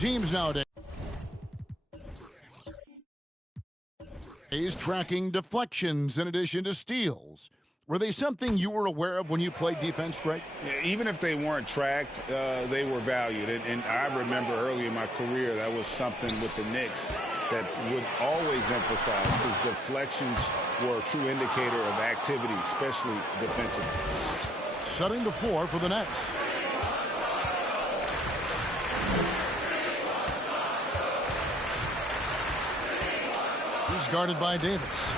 Teams nowadays tracking deflections in addition to steals. Were they something you were aware of when you played defense, Greg? Yeah, even if they weren't tracked, they were valued. And I remember early in my career, that was something with the Knicks that would always emphasize, because deflections were a true indicator of activity, especially defensively. Setting the floor for the Nets. He's guarded by Davis.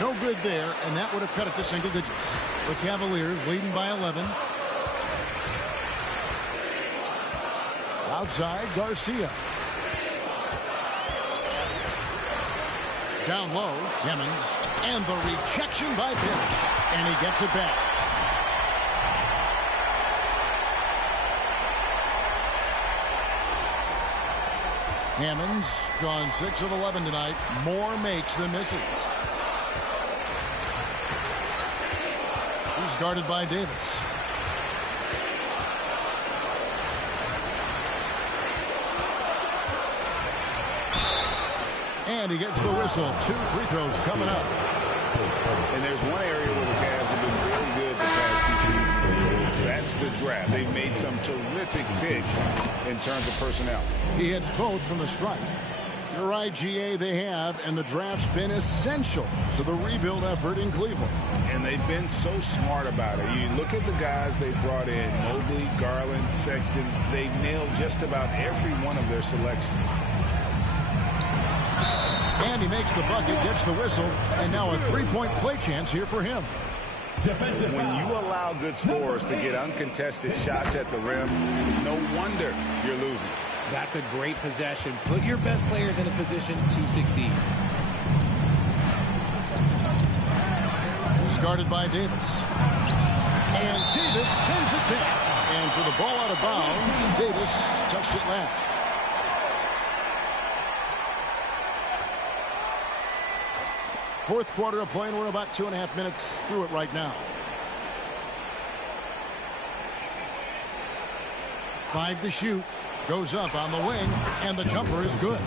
No good there, and that would have cut it to single digits. The Cavaliers leading by 11. Outside, Garcia. Down low, Hemmings. And the rejection by Davis. And he gets it back. Hammonds gone 6 of 11 tonight. More makes than misses. He's guarded by Davis. And he gets the whistle. 2 free throws coming up. And there's one area where the Cavs have been really good the past few seasons. That's the draft. They've made some terrific picks in terms of personnel. He hits both from the stripe. You're right, GA, they have, and the draft's been essential to the rebuild effort in Cleveland. And they've been so smart about it. You look at the guys they brought in, Mobley, Garland, Sexton. They've nailed just about every one of their selections. And he makes the bucket, gets the whistle, and now a three-point play chance here for him. When you allow good scorers to get uncontested shots at the rim, no wonder you're losing. That's a great possession. Put your best players in a position to succeed. He's guarded by Davis. And Davis sends it back. And for the ball out of bounds, Davis touched it last. Fourth quarter of play, and we're about 2.5 minutes through it right now. 5 to shoot. Goes up on the wing, and the jumper is good.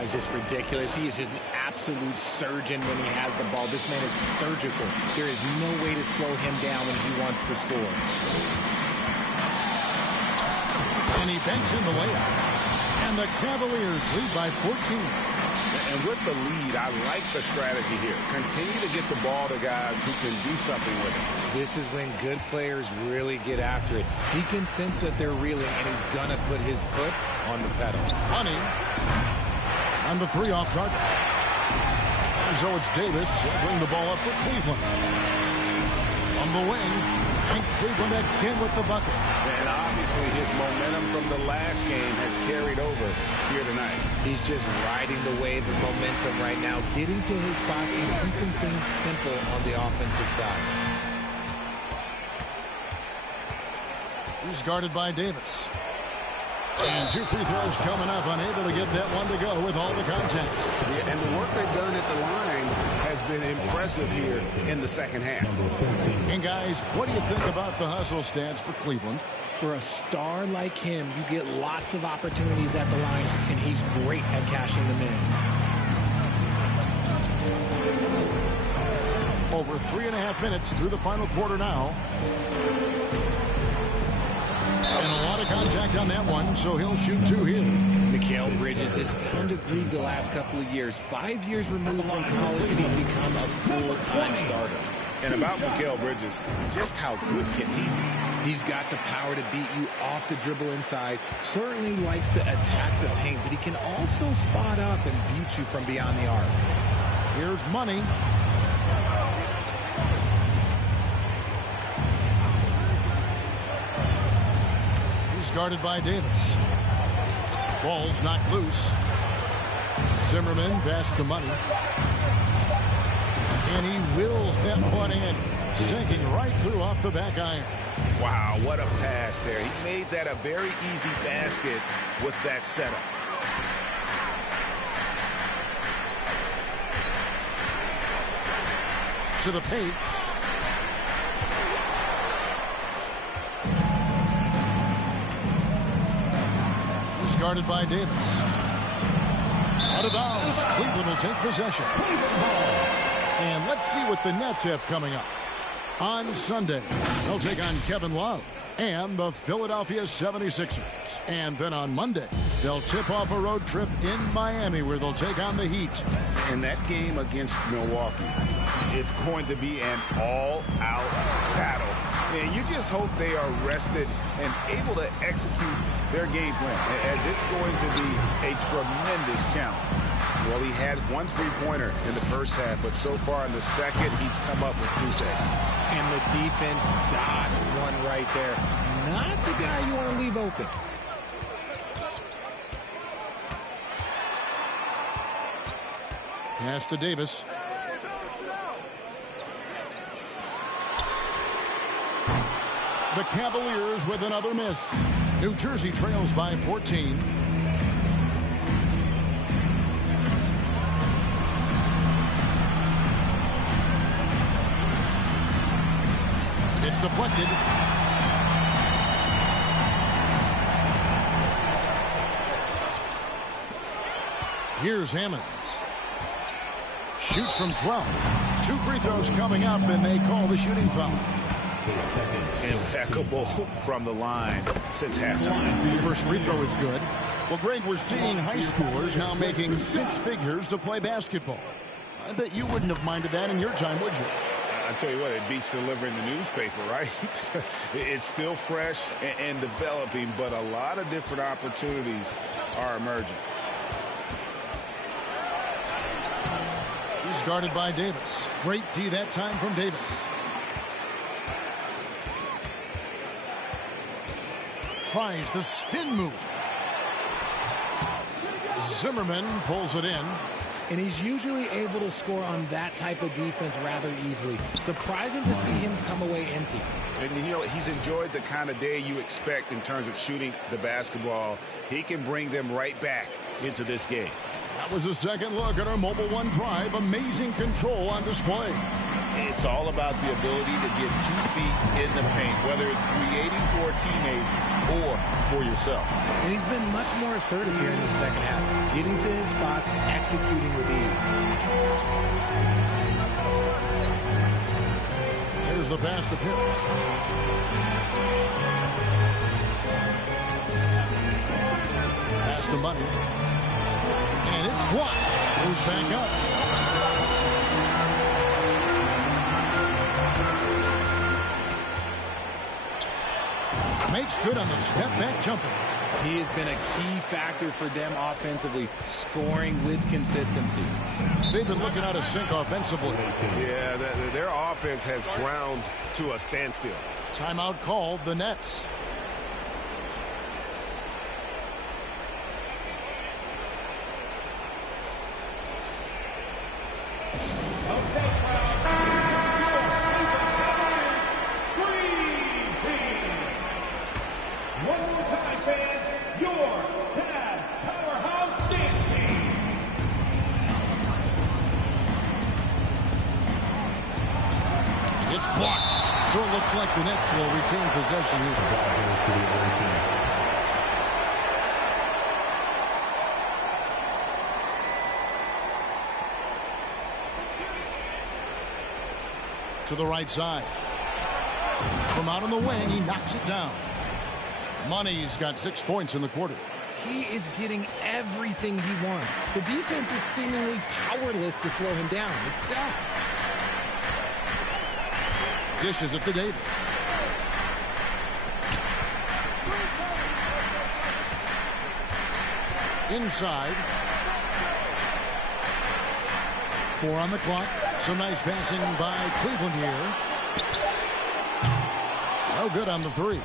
He's just ridiculous. He is just an absolute surgeon when he has the ball. This man is surgical. There is no way to slow him down when he wants to score. And he banks in the layup. And the Cavaliers lead by 14. And with the lead, I like the strategy here. Continue to get the ball to guys who can do something with it. This is when good players really get after it. He can sense that they're reeling, and he's going to put his foot on the pedal. Honey on the 3 off target. So it's Davis. He'll bring the ball up for Cleveland. On the wing, and Cleveland again with the bucket. And obviously his momentum from the last game has carried over here tonight. He's just riding the wave of momentum right now, getting to his spots and keeping things simple on the offensive side. He's guarded by Davis. And 2 free throws coming up, unable to get that one to go with all the contact. Yeah, and the work they've done at the line has been impressive here in the second half. And guys, what do you think about the hustle stats for Cleveland? For a star like him, you get lots of opportunities at the line, and he's great at cashing them in. Over 3.5 minutes through the final quarter now. And a lot of contact on that one, so he'll shoot 2 here. Mikal Bridges has found a groove the last couple of years. 5 years removed from college, and he's become a full-time starter. And about Mikal Bridges, just how good can he be? He's got the power to beat you off the dribble inside. Certainly likes to attack the paint, but he can also spot up and beat you from beyond the arc. Here's Money. He's guarded by Davis. Ball's knocked loose. Zimmerman pass to Money. And he wills that one in, sinking right through off the back iron. Wow, what a pass there. He made that a very easy basket with that setup. To the paint. He's guarded by Davis. Out of bounds. Cleveland will take possession. And let's see what the Nets have coming up. On Sunday, they'll take on Kevin Love and the Philadelphia 76ers. And then on Monday, they'll tip off a road trip in Miami where they'll take on the Heat. In that game against Milwaukee, it's going to be an all-out battle. And you just hope they are rested and able to execute their game plan, as it's going to be a tremendous challenge. Well, he had one three-pointer in the first half, but so far in the second, he's come up with goose eggs. And the defense dodged one right there. Not the guy you want to leave open. Pass to Davis. The Cavaliers with another miss. New Jersey trails by 14. It's deflected. Here's Hammonds. Shoots from 12. 2 free throws coming up, and they call the shooting foul. Impeccable from the line since halftime. The first free throw is good. Well, Greg, we're seeing high schoolers now making 6 figures to play basketball. I bet you wouldn't have minded that in your time, would you? I tell you what, it beats delivering the newspaper, right? It's still fresh and developing, but a lot of different opportunities are emerging. He's guarded by Davis. Great D that time from Davis. Tries the spin move. Zimmerman pulls it in. And he's usually able to score on that type of defense rather easily. Surprising to see him come away empty. And, you know, he's enjoyed the kind of day you expect in terms of shooting the basketball. He can bring them right back into this game. That was a second look at our Mobile One Drive. Amazing control on display. It's all about the ability to get 2 feet in the paint, whether it's creating for a teammate or for yourself. And he's been much more assertive here in the second half, getting to his spots, executing with ease. Here's the pass to Pierce. Pass to Money. And it's blocked. Goes back up. Makes good on the step-back jumper. He has been a key factor for them offensively, scoring with consistency. They've been looking out of sync offensively. Yeah, their offense has ground to a standstill. Timeout called, the Nets. It's blocked. So it looks like the Nets will retain possession here. To the right side. From out on the wing, he knocks it down. Money's got 6 points in the quarter. He is getting everything he wants. The defense is seemingly powerless to slow him down. It's sad. Dishes it to Davis. Inside. 4 on the clock. Some nice passing by Cleveland here. No good on the 3.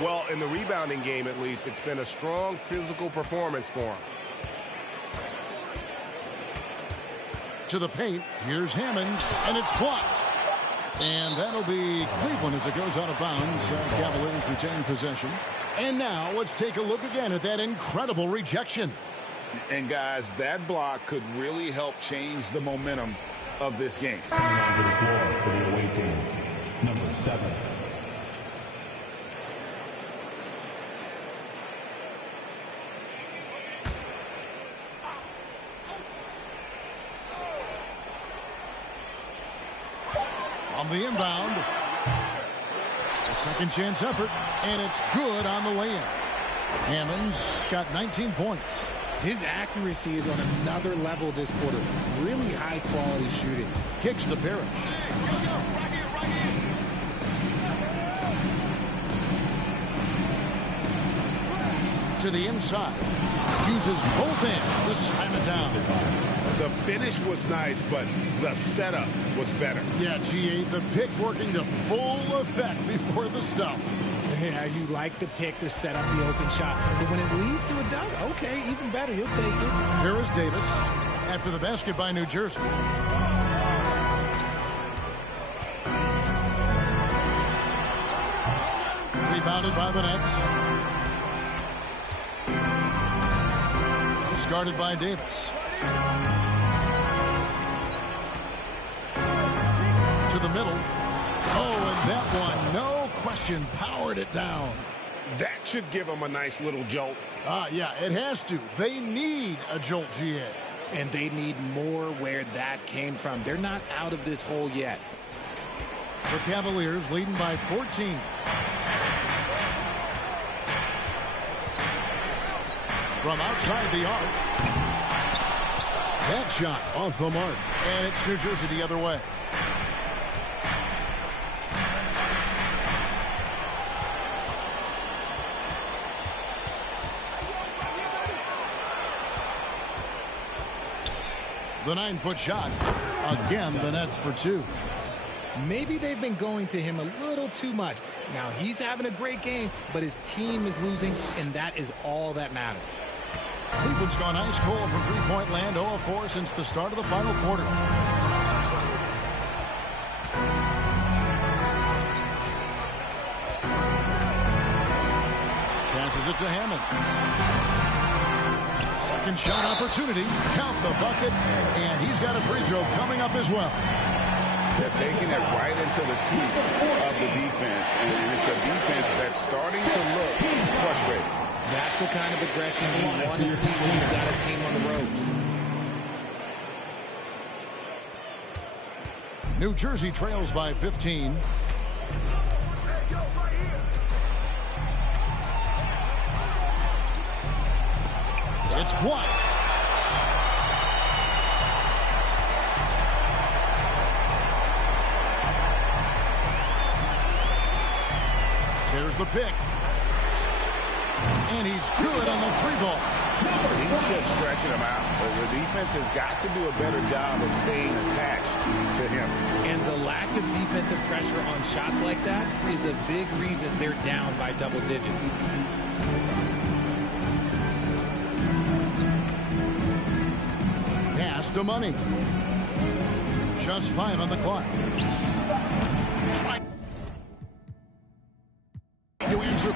Well, in the rebounding game, at least, it's been a strong physical performance for him. To the paint. Here's Hammonds, and it's blocked. And that'll be Cleveland as it goes out of bounds. Cavaliers retain possession. And now let's take a look again at that incredible rejection. And, guys, that block could really help change the momentum of this game. Onto the floor for the away team, number 7. the inbound. A second chance effort, and it's good on the way in. Hammond's got 19 points. His accuracy is on another level this quarter. Really high-quality shooting. Kicks to Parrish. To the inside. Uses both hands to slam it down. The finish was nice, but the setup was better. Yeah, G8, the pick working to full effect before the stuff. Yeah, you like the pick to set up the open shot. But when it leads to a dunk, okay, even better. You'll take it. Here is Davis after the basket by New Jersey. Rebounded by the Nets. He's guarded by Davis. To the middle. Oh, and that one, no question, powered it down. That should give them a nice little jolt. Yeah, it has to. They need a jolt, GA. And they need more where that came from. They're not out of this hole yet. The Cavaliers leading by 14. From outside the arc. That shot off the mark. And it's New Jersey the other way. The 9-foot shot. Again, the Nets for two. Maybe they've been going to him a little too much. Now, he's having a great game, but his team is losing, and that is all that matters. Cleveland's gone ice cold from three-point land, 0 of 4 since the start of the final quarter. Passes it to Hammond. Second shot opportunity. Count the bucket. And he's got a free throw coming up as well. They're taking it right into the teeth of the defense. And it's a defense that's starting to look frustrated. That's the kind of aggression you want to see when you've got a team on the ropes. New Jersey trails by 15. It's White. There's the pick. And he's good on the three ball. He's just stretching him out. The defense has got to do a better job of staying attached to him. And the lack of defensive pressure on shots like that is a big reason they're down by double digits. Pass to Money. Just 5 on the clock. Try to answer.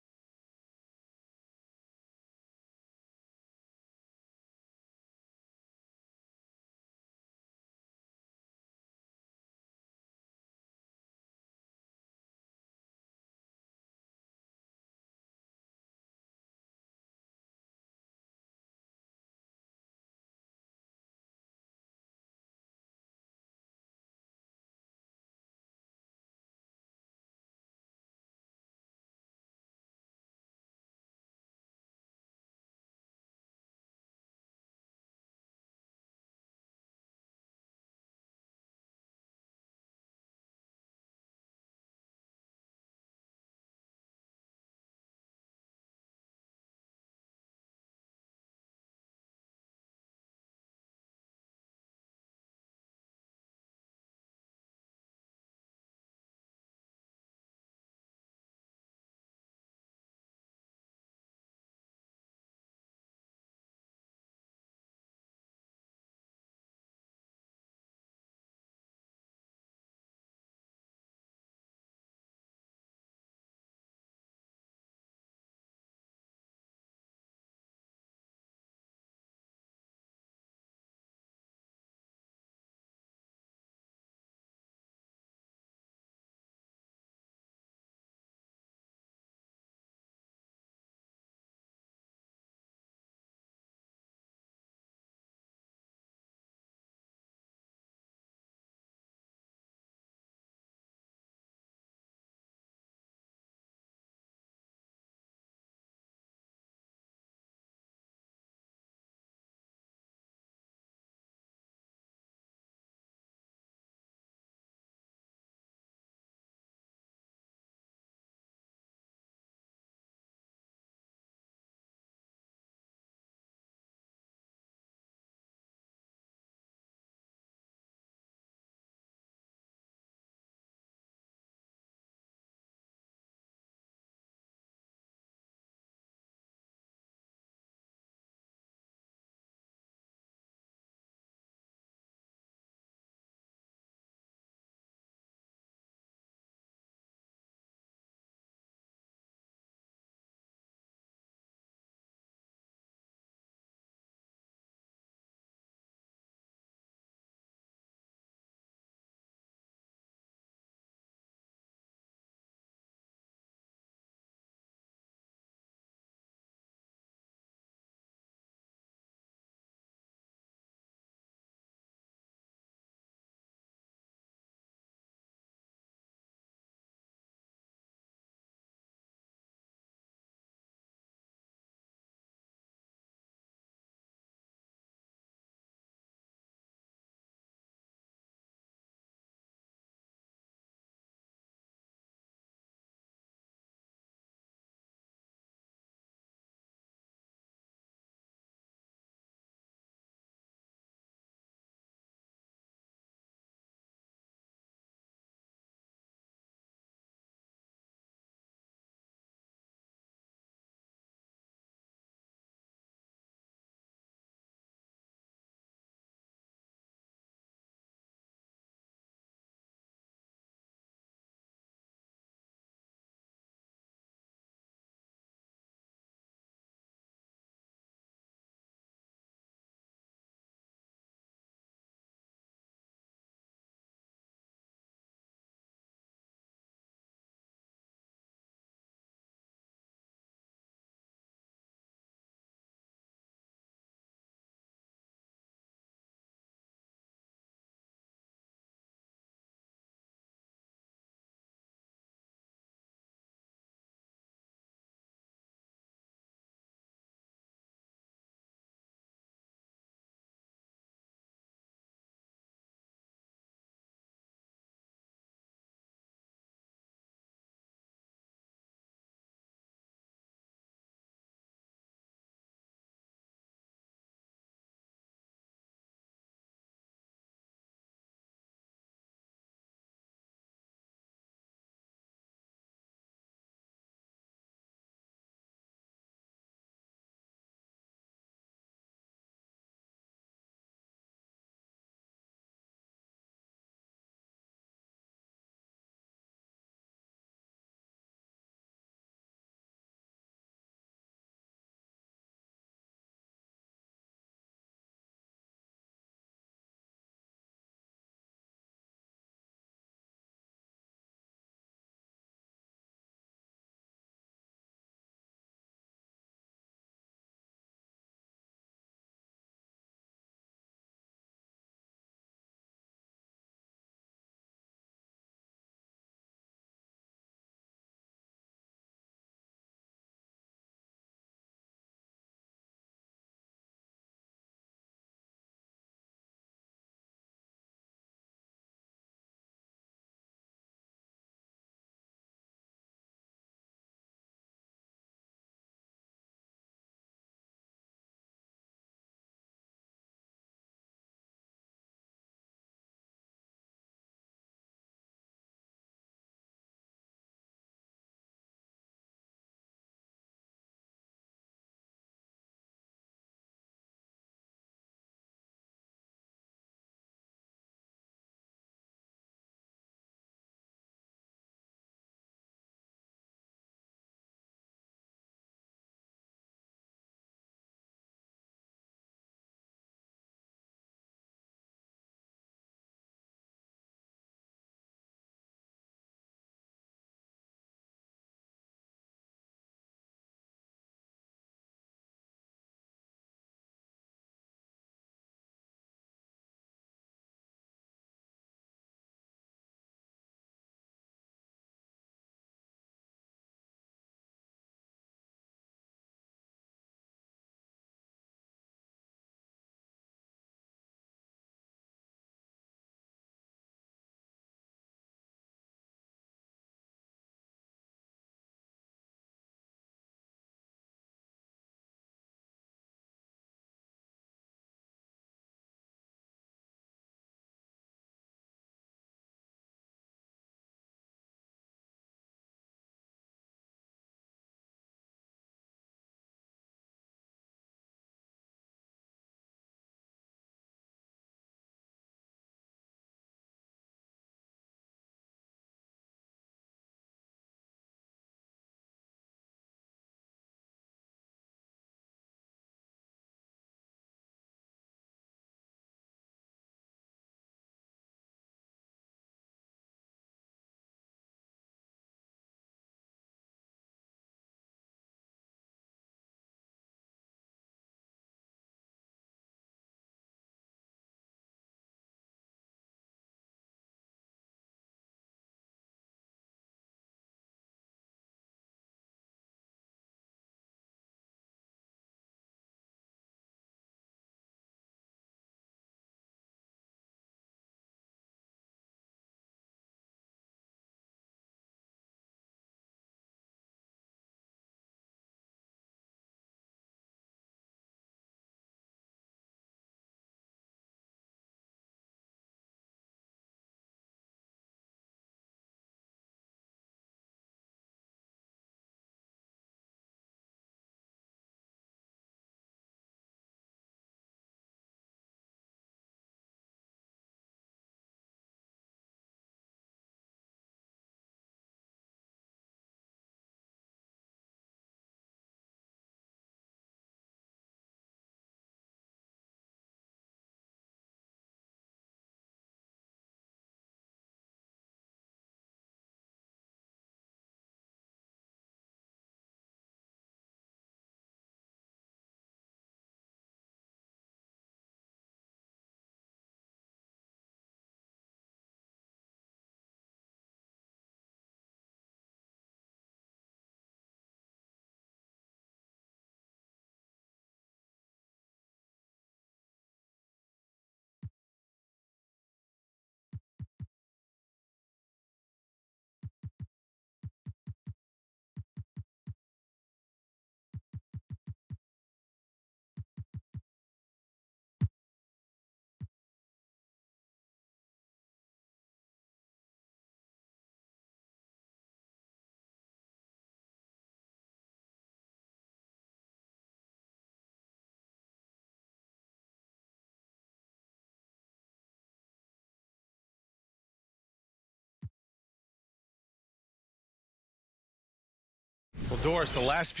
Doris, the last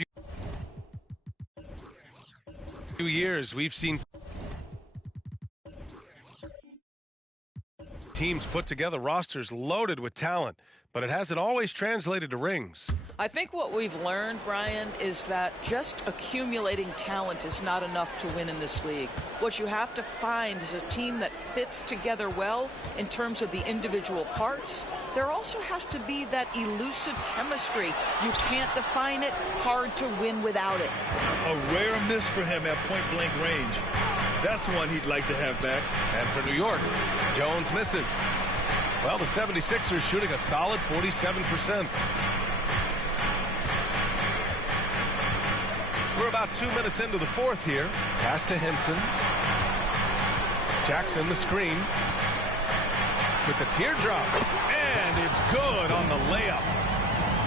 few years, we've seen teams put together rosters loaded with talent, but it hasn't always translated to rings. I think what we've learned, Brian, is that just accumulating talent is not enough to win in this league. What you have to find is a team that fits together well in terms of the individual parts. There also has to be that elusive chemistry. You can't define it, hard to win without it. A rare miss for him at point-blank range. That's one he'd like to have back. And for New York, Jones misses. Well, the 76ers shooting a solid 47%. We're about 2 minutes into the fourth here. Pass to Henson. Jackson, the screen. With the teardrop. And it's good on the layup.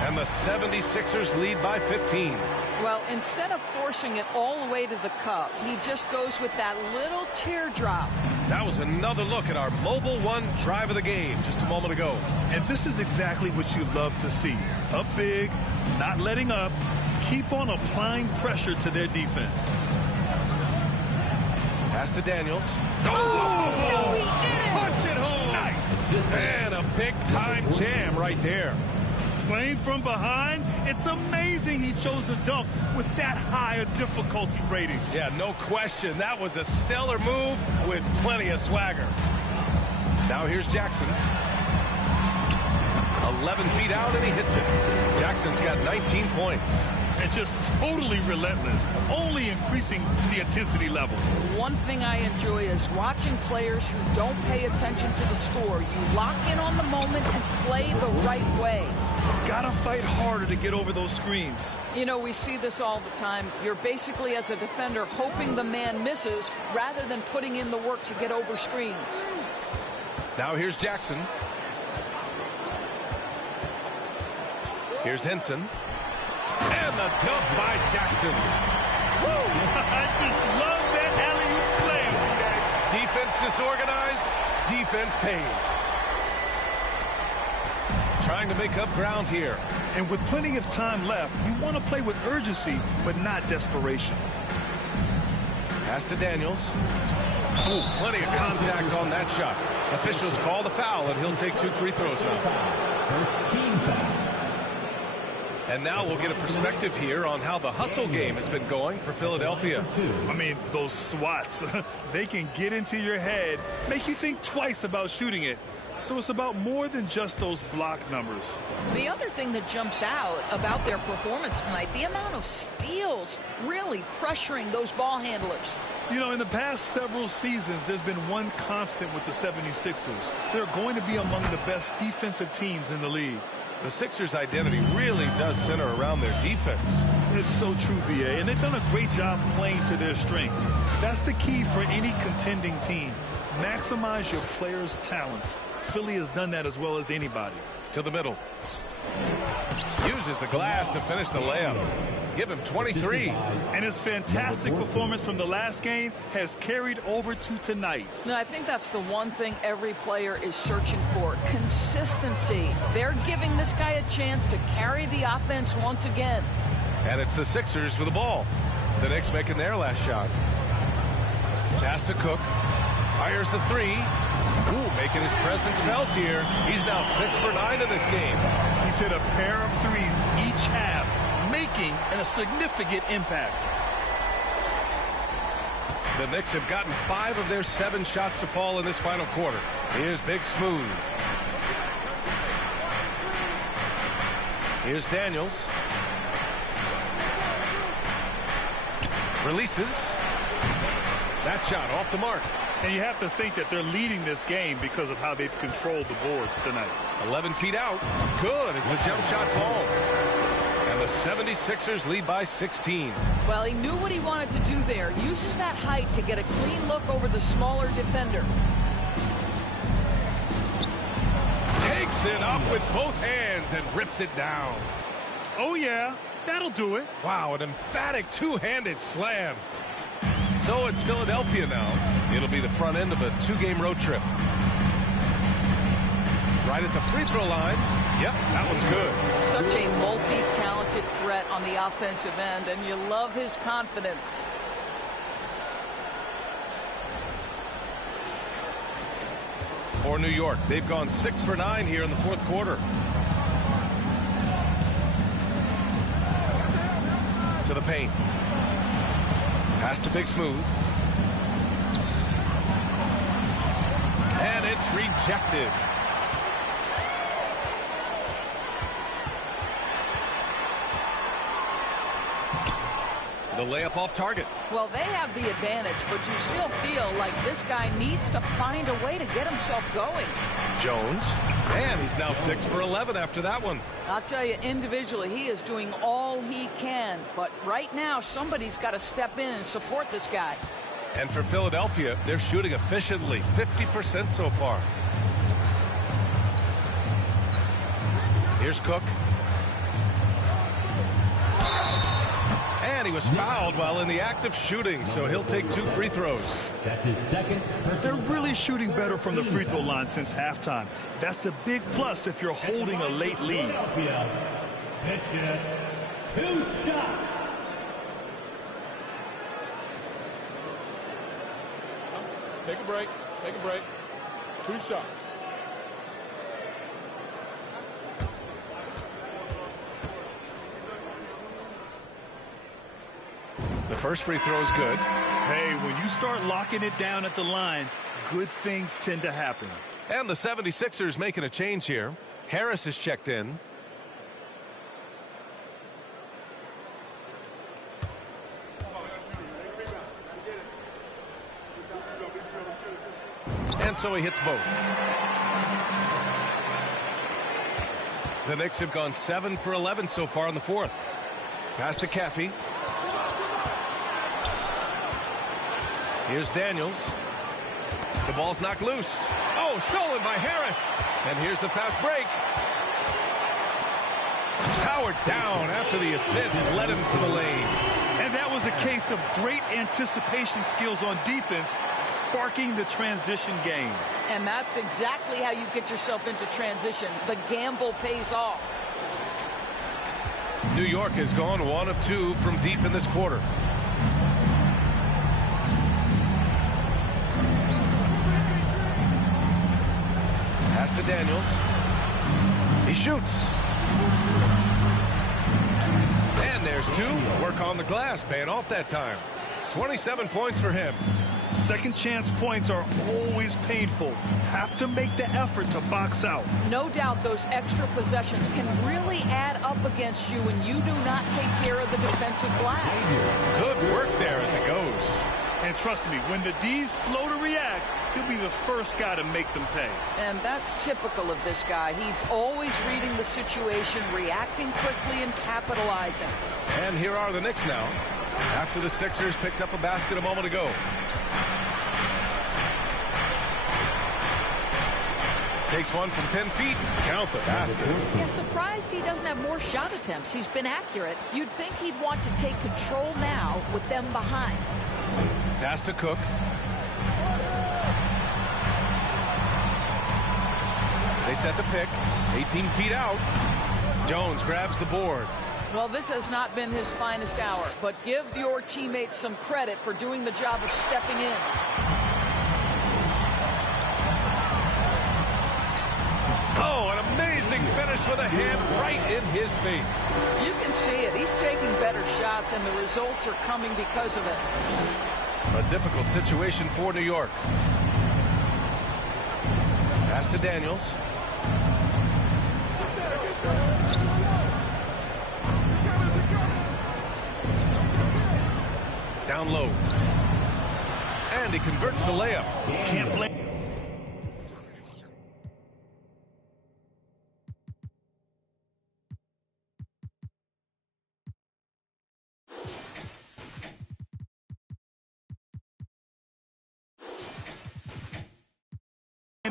And the 76ers lead by 15. Well, instead of forcing it all the way to the cup, he just goes with that little teardrop. That was another look at our Mobile One drive of the game just a moment ago. And this is exactly what you love to see. Up big, not letting up. Keep on applying pressure to their defense. Pass to Daniels. Oh, no, he did it! Punch it home! Nice! And a big-time jam right there. Playing from behind, it's amazing he chose to dunk with that high a difficulty rating. Yeah, no question. That was a stellar move with plenty of swagger. Now here's Jackson. 11 feet out, and he hits it. Jackson's got 19 points. And just totally relentless, only increasing the intensity level. One thing I enjoy is watching players who don't pay attention to the score. You lock in on the moment and play the right way. Gotta fight harder to get over those screens. You know, we see this all the time. You're basically, as a defender, hoping the man misses rather than putting in the work to get over screens. Now here's Jackson. Here's Henson. And the dunk by Jackson. Woo! I just love that alley-oop slam. Defense disorganized, defense pays. Trying to make up ground here. And with plenty of time left, you want to play with urgency, but not desperation. Pass to Daniels. Ooh, plenty of contact on that shot. Officials call the foul, and he'll take 2 free throws now. First team foul. And now we'll get a perspective here on how the hustle game has been going for Philadelphia. I mean, those swats, they can get into your head, make you think twice about shooting it. So it's about more than just those block numbers. The other thing that jumps out about their performance tonight, the amount of steals really pressuring those ball handlers. You know, in the past several seasons, there's been one constant with the 76ers. They're going to be among the best defensive teams in the league. The Sixers' identity really does center around their defense. It's so true, BA, and they've done a great job playing to their strengths. That's the key for any contending team. Maximize your players' talents. Philly has done that as well as anybody. To the middle. Uses the glass to finish the layup. Give him 23. And his fantastic performance from the last game has carried over to tonight. No, I think that's the one thing every player is searching for. Consistency. They're giving this guy a chance to carry the offense once again. And it's the Sixers with the ball. The Knicks making their last shot. Pass to Cook. Fires the 3. Ooh, making his presence felt here. He's now 6 for 9 in this game. He's hit a pair of threes each half, making a significant impact. The Knicks have gotten 5 of their 7 shots to fall in this final quarter. Here's Big Smooth. Here's Daniels. Releases. That shot off the mark. And you have to think that they're leading this game because of how they've controlled the boards tonight. 11 feet out. Good as the jump shot falls. And the 76ers lead by 16. Well, he knew what he wanted to do there. Uses that height to get a clean look over the smaller defender. Takes it up with both hands and rips it down. Oh, yeah. That'll do it. Wow, an emphatic two-handed slam. So it's Philadelphia now. It'll be the front end of a 2-game road trip. Right at the free throw line. Yep, that one's good. Such a multi-talented threat on the offensive end, and you love his confidence. For New York, they've gone 6 for 9 here in the fourth quarter. To the paint. Pass to Big Smooth. And it's rejected. The layup off target. Well, they have the advantage, but you still feel like this guy needs to find a way to get himself going. Jones. And he's now 6 for 11 after that one. I'll tell you, individually, he is doing all he can. But right now, somebody's got to step in and support this guy. And for Philadelphia, they're shooting efficiently, 50% so far. Here's Cook. And he was fouled while in the act of shooting, so he'll take 2 free throws. That's his second. They're really shooting better from the free throw line since halftime. That's a big plus if you're holding a late lead. Vicious. 2 shots. Take a break. Take a break. 2 shots. The first free throw is good. Hey, when you start locking it down at the line, good things tend to happen. And the 76ers making a change here. Harris is checked in. And so he hits both. The Knicks have gone 7 for 11 so far in the fourth. Pass to Caffey. Here's Daniels. The ball's knocked loose. Oh, stolen by Harris. And here's the fast break. Powered down after the assist led him to the lane. And that was a case of great anticipation skills on defense, sparking the transition game. And that's exactly how you get yourself into transition. The gamble pays off. New York has gone 1 of 2 from deep in this quarter. Pass to Daniels. He shoots. And there's 2. Work on the glass, paying off that time. 27 points for him. Second chance points are always painful. Have to make the effort to box out. No doubt those extra possessions can really add up against you when you do not take care of the defensive glass. Good work there as it goes. And trust me, when the D's slow to react, he'll be the first guy to make them pay. And that's typical of this guy. He's always reading the situation, reacting quickly, and capitalizing. And here are the Knicks now, after the Sixers picked up a basket a moment ago. Takes one from 10 feet. Count the basket. Yeah, surprised he doesn't have more shot attempts. He's been accurate. You'd think he'd want to take control now with them behind. Pass to Cook. They set the pick. 18 feet out. Jones grabs the board. Well, this has not been his finest hour, but give your teammates some credit for doing the job of stepping in. Oh, an amazing finish with a hand right in his face. You can see it. He's taking better shots, and the results are coming because of it. A difficult situation for New York. Pass to Daniels. Down low. And he converts the layup. Can't blame.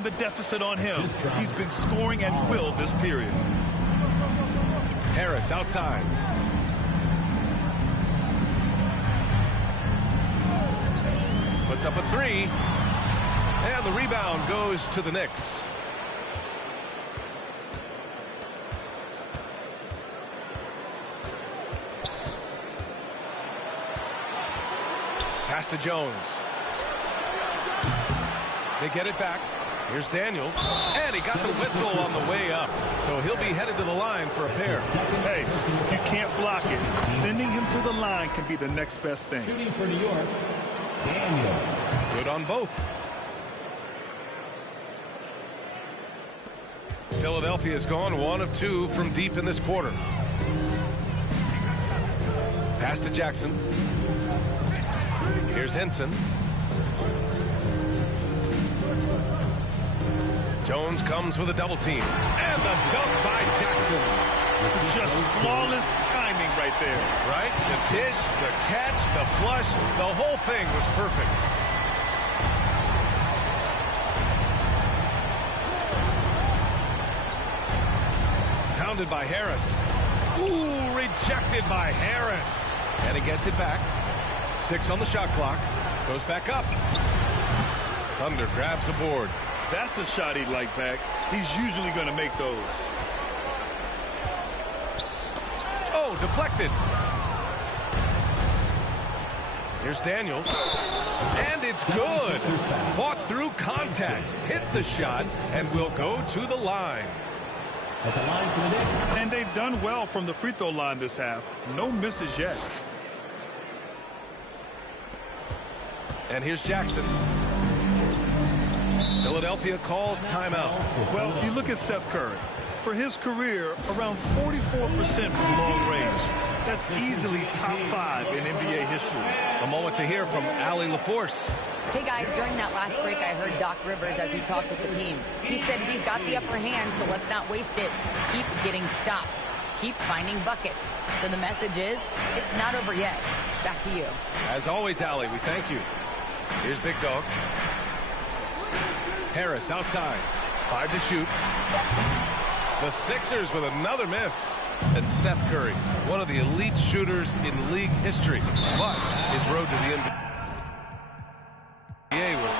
The deficit on him. He's been scoring at will this period. Harris outside. Puts up a 3. And the rebound goes to the Knicks. Pass to Jones. They get it back. Here's Daniels. And he got the whistle on the way up. So he'll be headed to the line for a pair. Hey, if you can't block it, sending him to the line can be the next best thing. Shooting for New York, Daniel. Good on both. Philadelphia's gone 1 of 2 from deep in this quarter. Pass to Jackson. Here's Henson. Jones comes with a double team. And the dunk by Jackson. Just flawless timing right there. Right? The dish, the catch, the flush, the whole thing was perfect. Pounded by Harris. Ooh, rejected by Harris. And he gets it back. 6 on the shot clock. Goes back up. Thunder grabs the board. That's a shot he'd like back. He's usually going to make those. Oh, deflected. Here's Daniels. And it's good. Fought through contact. Hit the shot and will go to the line. At the line for the Knicks. And they've done well from the free throw line this half. No misses yet. And here's Jackson. Philadelphia calls timeout. Well, you look at Seth Curry. For his career, around 44% from long range. That's easily top 5 in NBA history. A moment to hear from Allie LaForce. Hey guys, during that last break, I heard Doc Rivers as he talked with the team. He said, we've got the upper hand, so let's not waste it. Keep getting stops. Keep finding buckets. So the message is, it's not over yet. Back to you. As always, Allie, we thank you. Here's Big Dog. Harris outside. 5 to shoot. The Sixers with another miss. And Seth Curry, one of the elite shooters in league history. But his road to the NBA was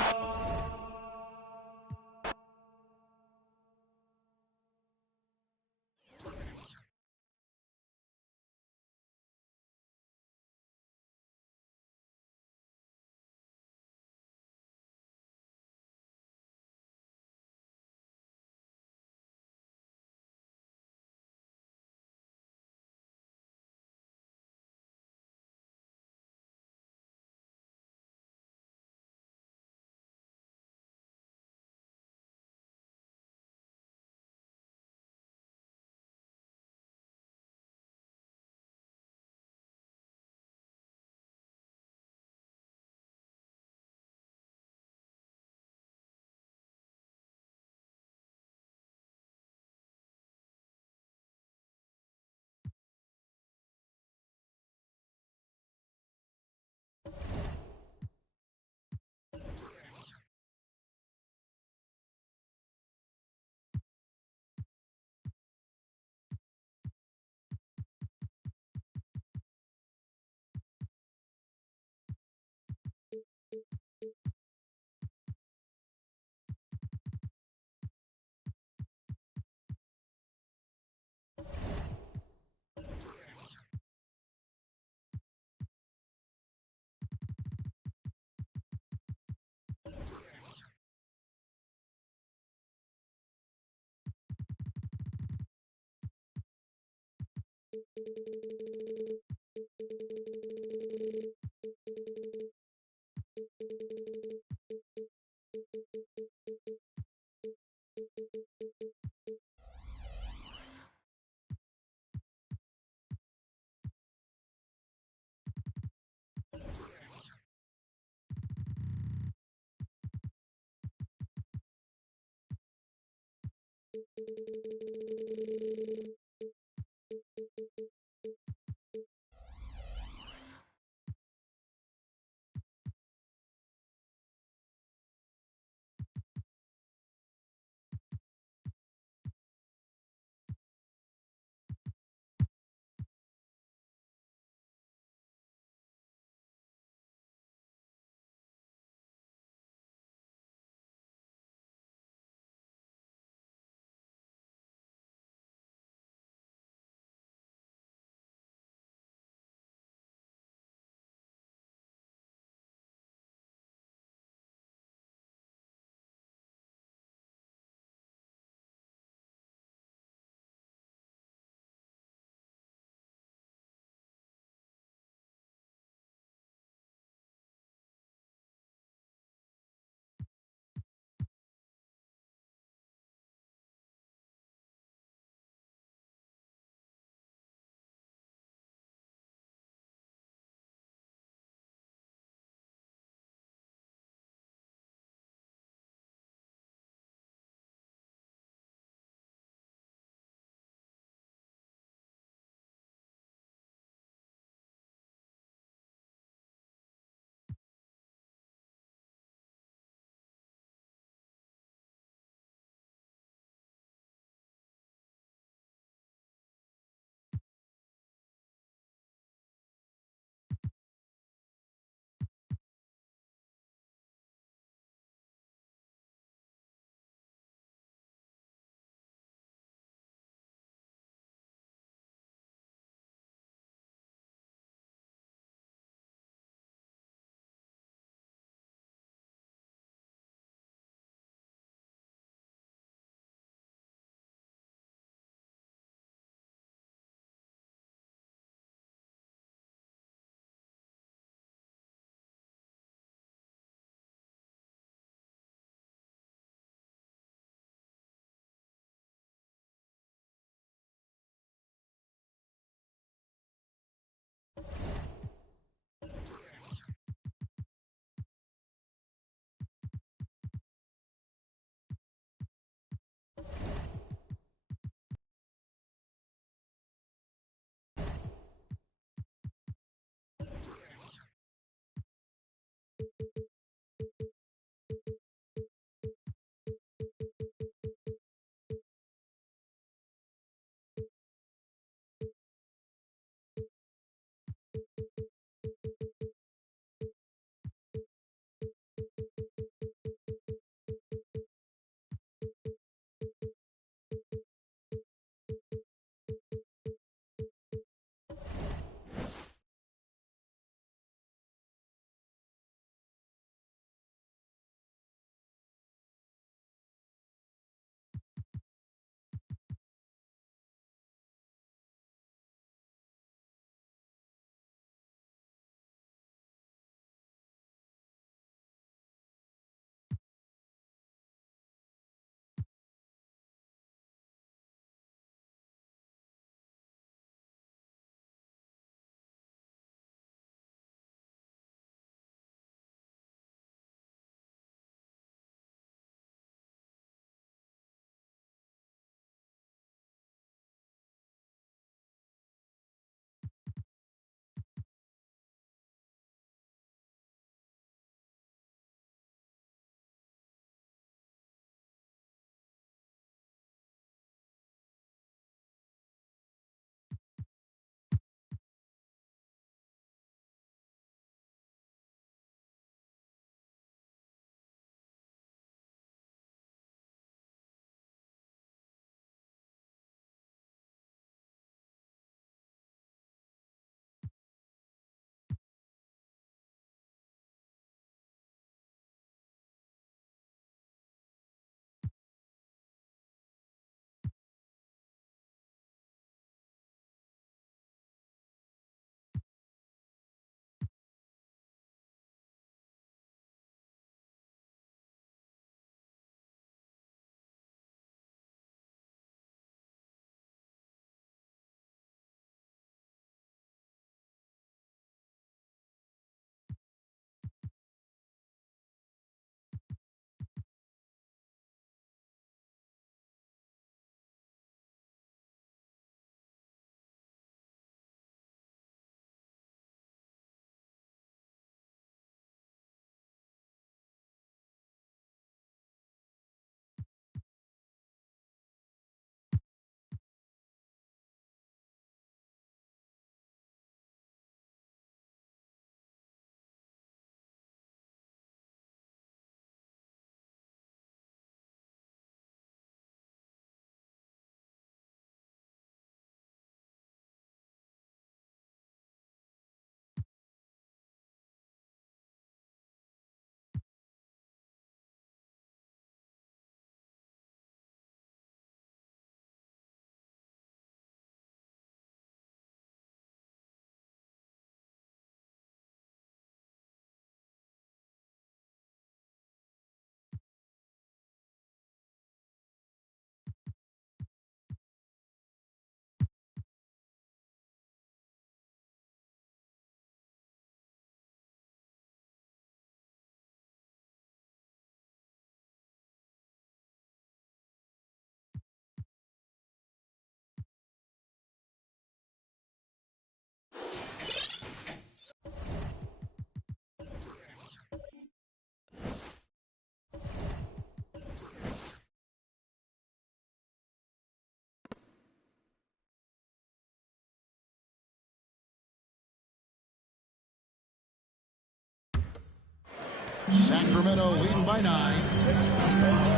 Sacramento leading by 9.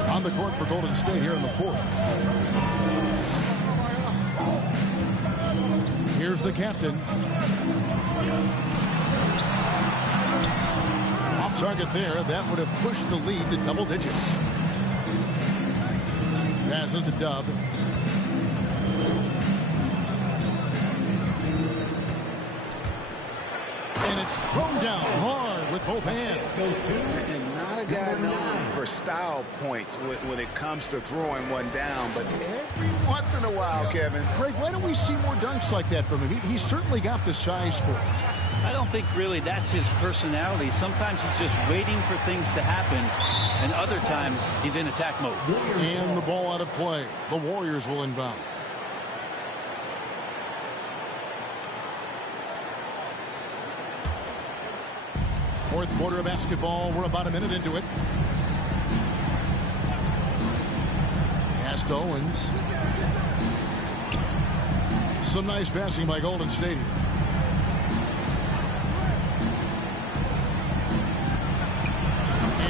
On the court for Golden State here in the 4th. Here's the captain. Off target there. That would have pushed the lead to double digits. Passes to Dub. And it's thrown down hard with both hands. And not a guy known for style points when it comes to throwing one down, but every once in a while, Kevin. Greg, why don't we see more dunks like that from him? He's certainly got the size for it. I don't think really that's his personality. Sometimes he's just waiting for things to happen, and other times he's in attack mode. And the ball out of play. The Warriors will inbound. Fourth quarter of basketball. We're about a minute into it. Pass to Owens. Some nice passing by Golden State.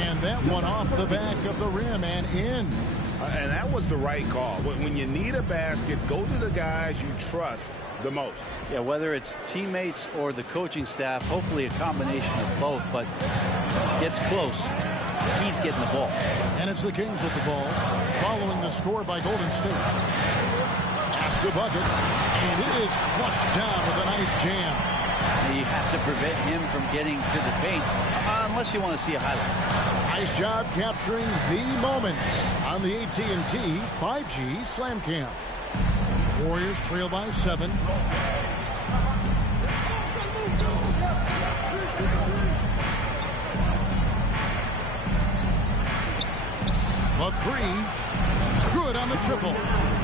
And that one off the back of the rim and in. And that was the right call. When you need a basket, go to the guys you trust the most. Yeah, whether it's teammates or the coaching staff, hopefully a combination of both, but gets close. He's getting the ball. And it's the Kings with the ball, following the score by Golden State. Pass to bucket, and it is flushed down with a nice jam. You have to prevent him from getting to the paint, unless you want to see a highlight. Nice job capturing the moments on the AT&T 5G Slam Cam. Warriors trail by 7. A 3. Good on the triple.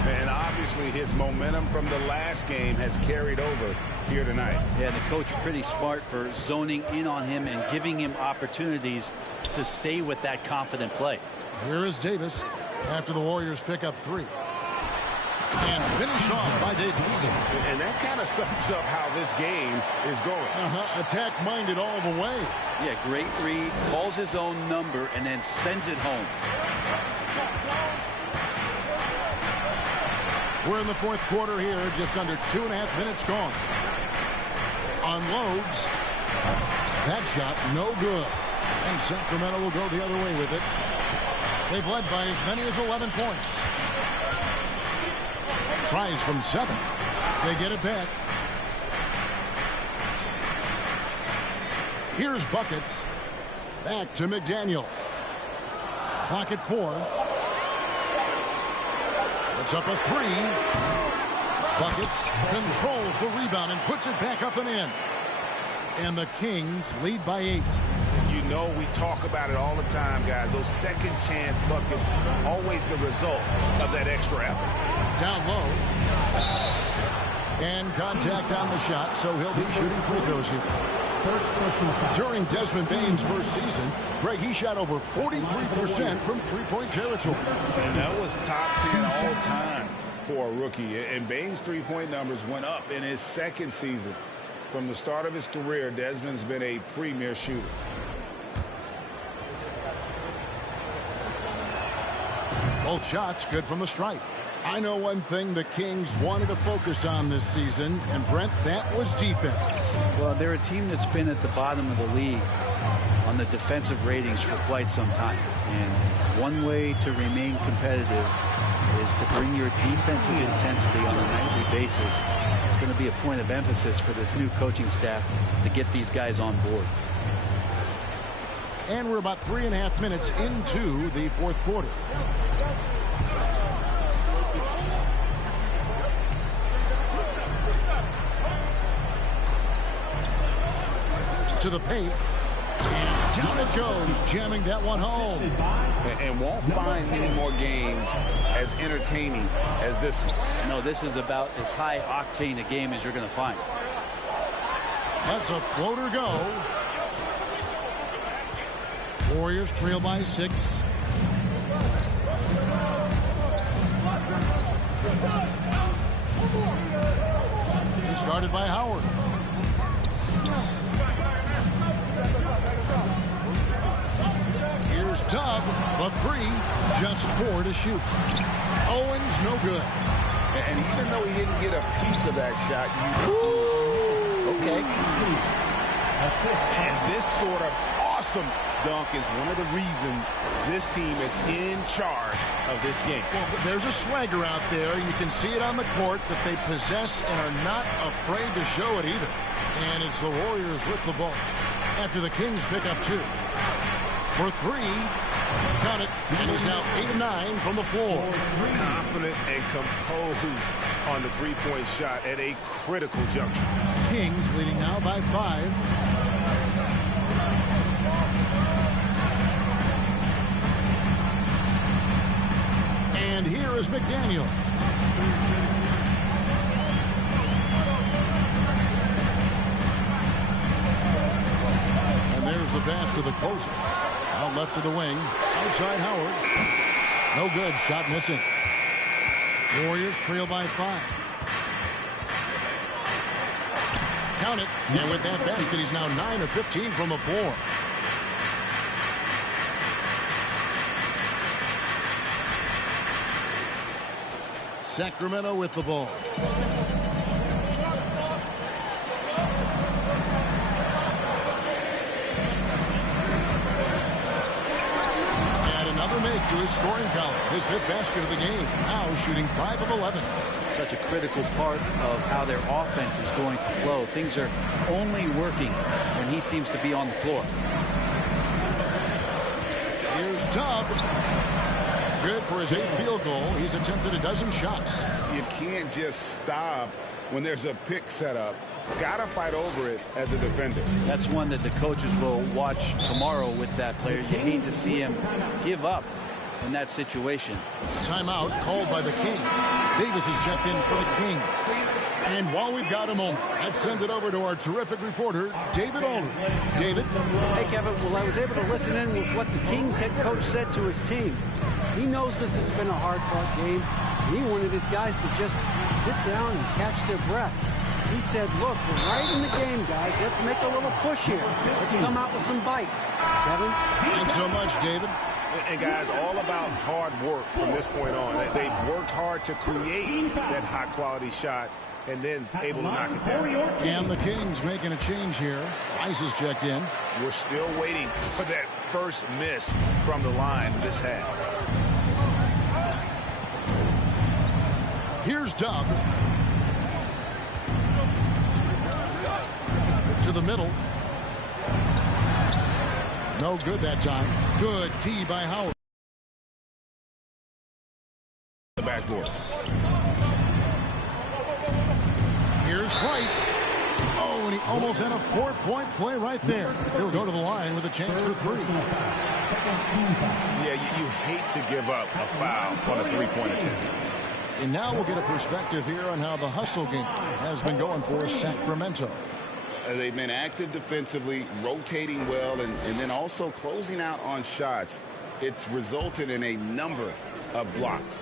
And obviously his momentum from the last game has carried over here tonight. Yeah, the coach pretty smart for zoning in on him and giving him opportunities to stay with that confident play. Here is Davis after the Warriors pick up 3. And finished off by Davis. And that kind of sums up how this game is going. Attack-minded all the way. Yeah, great read, calls his own number, and then sends it home. We're in the fourth quarter here, just under 2.5 minutes gone. Unloads. That shot, no good. And Sacramento will go the other way with it. They've led by as many as 11 points. Tries from 7. They get it back. Here's buckets. Back to McDaniel. Clock at 4. It's up a 3. Buckets controls the rebound and puts it back up and in. And the Kings lead by 8. You know we talk about it all the time, guys. Those second chance buckets, always the result of that extra effort. Down low. And contact on the shot, so he'll be shooting free throws here. During Desmond Bane's first season, Greg, he shot over 43% from three-point territory. And that was top 10 all time for a rookie. And Bane's three-point numbers went up in his second season. From the start of his career, Desmond's been a premier shooter. Both shots good from the stripe. I know one thing the Kings wanted to focus on this season, and Brent, that was defense. Well, they're a team that's been at the bottom of the league on the defensive ratings for quite some time. And one way to remain competitive is to bring your defensive intensity on a nightly basis. It's going to be a point of emphasis for this new coaching staff to get these guys on board. And we're about 3.5 minutes into the fourth quarter. To the paint. And down it goes, jamming that one home. And won't find many more games as entertaining as this one. No, this is about as high octane a game as you're going to find. That's a floater go. Warriors trail by 6. He's guarded by Howard. The three, just 4 to shoot. Owens, no good. And even though he didn't get a piece of that shot, Okay. And this sort of awesome dunk is one of the reasons this team is in charge of this game. Well, there's a swagger out there. You can see it on the court that they possess and are not afraid to show it either. And it's the Warriors with the ball after the Kings pick up 2. For 3, count it, and he's now 8 of 9 from the floor. Confident and composed on the three-point shot at a critical juncture. Kings leading now by 5. And here is McDaniel. And there's the pass to the closer. Out left to the wing. Outside Howard. No good. Shot missing. Warriors trail by 5. Count it. And with that basket, he's now 9 of 15 from the floor. Sacramento with the ball. And another make to his scoring column. His 5th basket of the game. Now shooting 5 of 11. Such a critical part of how their offense is going to flow. Things are only working when he seems to be on the floor. Here's Tubb. Good for his 8th field goal. He's attempted a dozen shots. You can't just stop when there's a pick set up. Gotta fight over it as a defender. That's one that the coaches will watch tomorrow with that player. You hate to see him give up in that situation. Timeout called by the Kings. Davis is checked in for the Kings. And while we've got a moment, let's send it over to our terrific reporter, David Aldridge. David? Hey, Kevin. Well, I was able to listen in with what the Kings head coach said to his team. He knows this has been a hard-fought game. He wanted his guys to just sit down and catch their breath. He said, look, we're right in the game, guys. Let's make a little push here. Let's come out with some bite. Kevin? Thanks so much, David. And guys, all about hard work from this point on. They've worked hard to create that high-quality shot and then able to knock it down. And the Kings making a change here. Rice is checked in. We're still waiting for that first miss from the line of this half. Here's Tubb. To the middle. No good that time. Good D by Howard. The backboard. Here's Rice. Oh, and he almost had a 4-point play right there. He'll go to the line with a chance for 3. Yeah, you hate to give up a foul on a three-point attempt. And now we'll get a perspective here on how the hustle game has been going for Sacramento. They've been active defensively, rotating well, and then also closing out on shots. It's resulted in a number of blocks.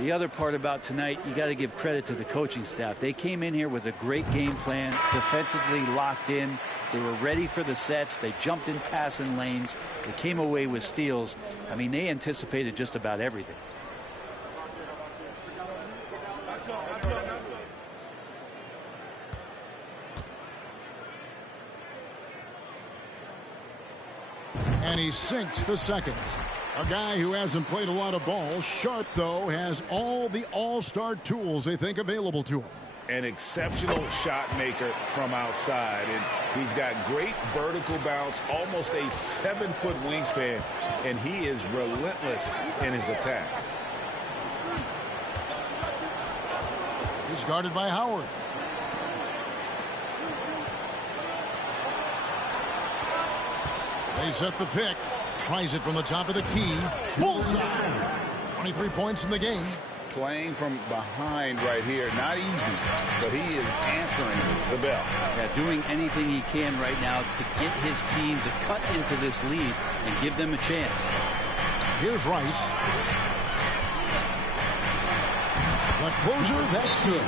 The other part about tonight, you got to give credit to the coaching staff. They came in here with a great game plan, defensively locked in. They were ready for the sets. They jumped in passing lanes. They came away with steals. I mean, they anticipated just about everything. And he sinks the second. A guy who hasn't played a lot of ball. Sharp, though, has all the all-star tools they think available to him. An exceptional shot maker from outside. And he's got great vertical bounce, almost a 7-foot wingspan. And he is relentless in his attack. He's guarded by Howard. They set the pick. Tries it from the top of the key. Bullseye. 23 points in the game. Playing from behind right here. Not easy, but he is answering the bell. Yeah, doing anything he can right now to get his team to cut into this lead and give them a chance. Here's Rice. The closer, that's good.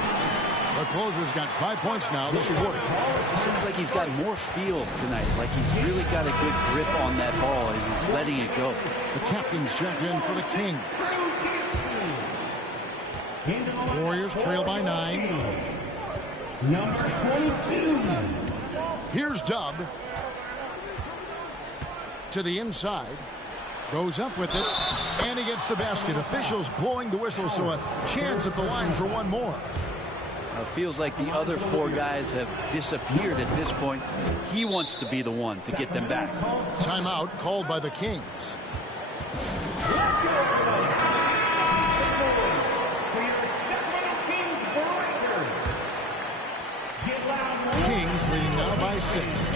The closer's got 5 points now this quarter. Seems like he's got more feel tonight. Like he's really got a good grip on that ball as he's letting it go. The captain's checked in for the Kings. Warriors trail by 9. Number 22. Here's Dub. To the inside. Goes up with it. And he gets the basket. Officials blowing the whistle, so a chance at the line for one more. Feels like the other 4 guys have disappeared at this point. He wants to be the one to get them back. Timeout called by the Kings. Kings leading now by 6.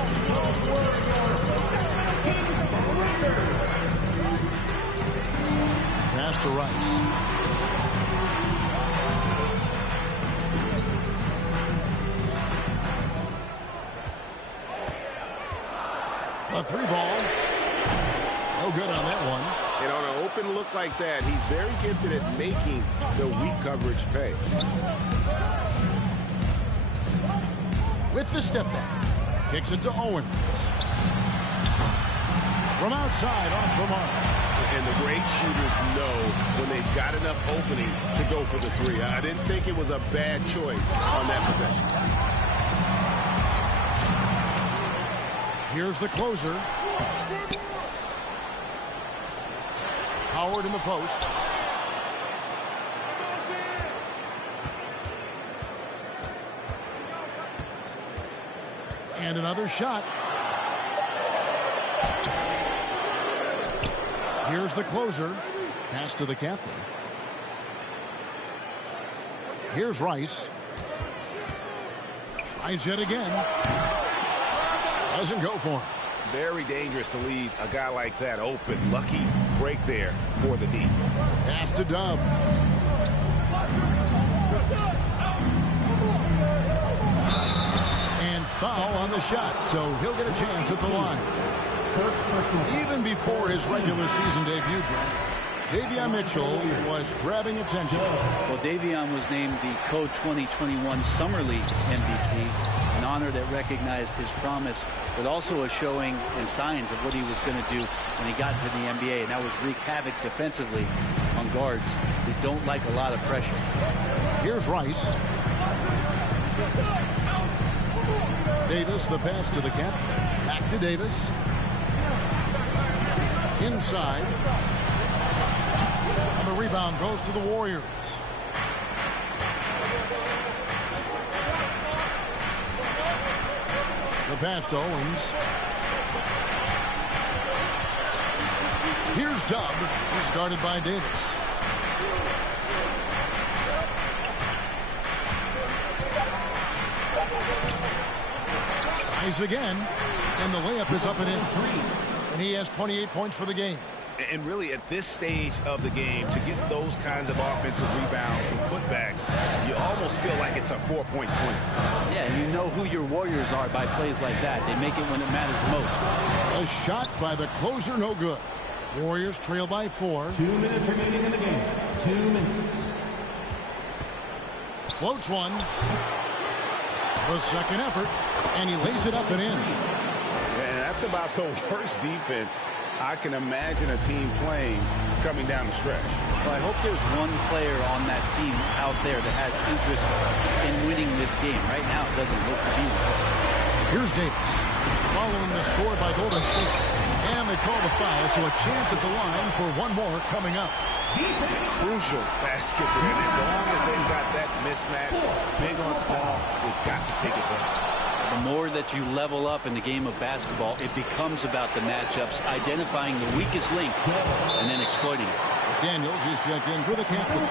Pass to Rice. A 3-ball. No good on that one. And on an open look like that, he's very gifted at making the weak coverage pay. With the step back. Kicks it to Owens. From outside, off the mark. And the great shooters know when they've got enough opening to go for the 3. I didn't think it was a bad choice on that possession. Here's the closer. Howard in the post. And another shot. Here's the closer. Pass to the captain. Here's Rice. Tries yet again. Doesn't go for him. Very dangerous to leave a guy like that open. Lucky break there for the D. Pass to Dub. And foul on the shot, so he'll get a chance at the line. Even before his regular season debut, Davion Mitchell was grabbing attention. Well, Davion was named the Co-2021 Summer League MVP, an honor that recognized his promise, but also a showing and signs of what he was going to do when he got into the NBA, and that was wreak havoc defensively on guards who don't like a lot of pressure. Here's Rice. Davis, the pass to the captain. Back to Davis. Inside. And the rebound goes to the Warriors. The pass to Owens. Here's Dub. He's guarded by Davis. Tries again. And the layup is up and in. And he has 28 points for the game. And really, at this stage of the game, to get those kinds of offensive rebounds from putbacks, you almost feel like it's a 4-point swing. Yeah, you know who your Warriors are by plays like that. They make it when it matters most. A shot by the closer, no good. Warriors trail by 4. 2 minutes remaining in the game. 2 minutes. Floats one. The second effort, and he lays it up and in. And that's about the worst defense I can imagine a team playing coming down the stretch. Well, I hope there's one player on that team out there that has interest in winning this game. Right now, it doesn't look to be one. Here's Davis, following the score by Golden State. And they call the foul, so a chance at the line for one more coming up. Crucial basket there. And as long as they've got that mismatch, big on small, they've got to take it down. The more that you level up in the game of basketball, it becomes about the matchups, identifying the weakest link, and then exploiting it. Daniels is checked in for the captain.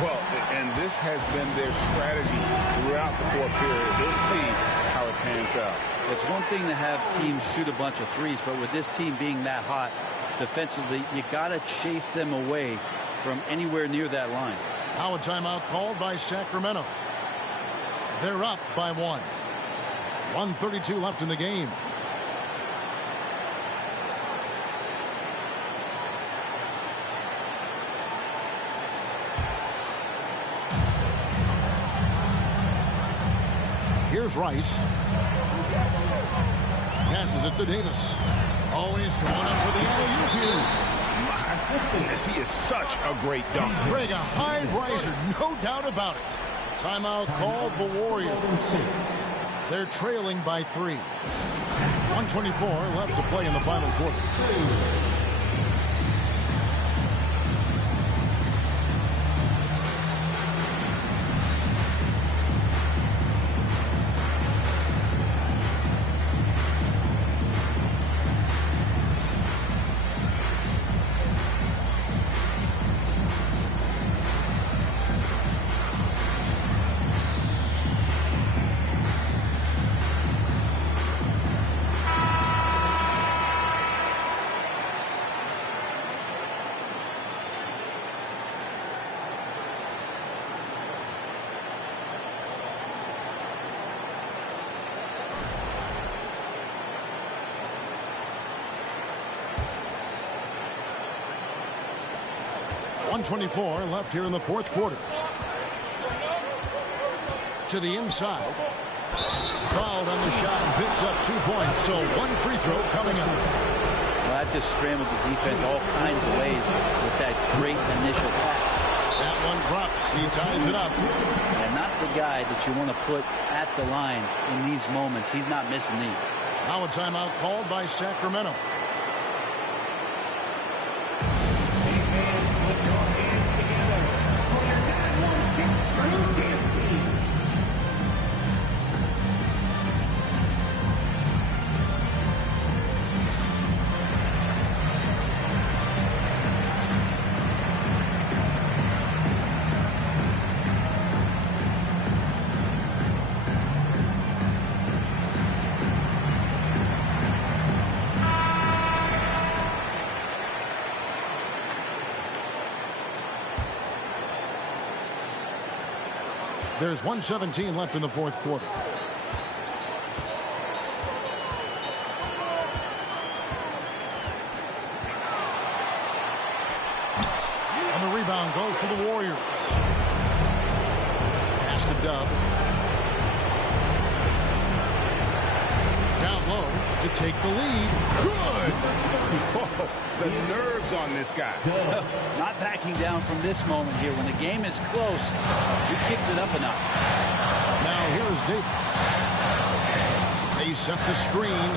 Well, and this has been their strategy throughout the fourth period. We'll see how it pans out. It's one thing to have teams shoot a bunch of threes, but with this team being that hot defensively, you got to chase them away from anywhere near that line. Now a timeout called by Sacramento. They're up by 1. 1:32 left in the game. Here's Rice. Passes it to Davis. Oh, he's going up for the alley-oop here. My goodness, he is such a great dunker. Greg, a high riser, no doubt about it. Timeout called the Warriors. They're trailing by 3. 124 left to play in the final quarter. .124 left here in the fourth quarter. To the inside. Fouled on the shot and picks up 2 points. So 1 free throw coming up. Well, that just scrambled the defense all kinds of ways with that great initial pass. That one drops. He ties it up. And not the guy that you want to put at the line in these moments. He's not missing these. Now a timeout called by Sacramento. There's 1:17 left in the fourth quarter. And the rebound goes to the Warriors. Pass to Dub. Down low to take the lead. Good! Oh, the nerves on this guy. Not backing down from this moment here. When the game is close, he kicks it up a notch. Now here is Davis. They set the screen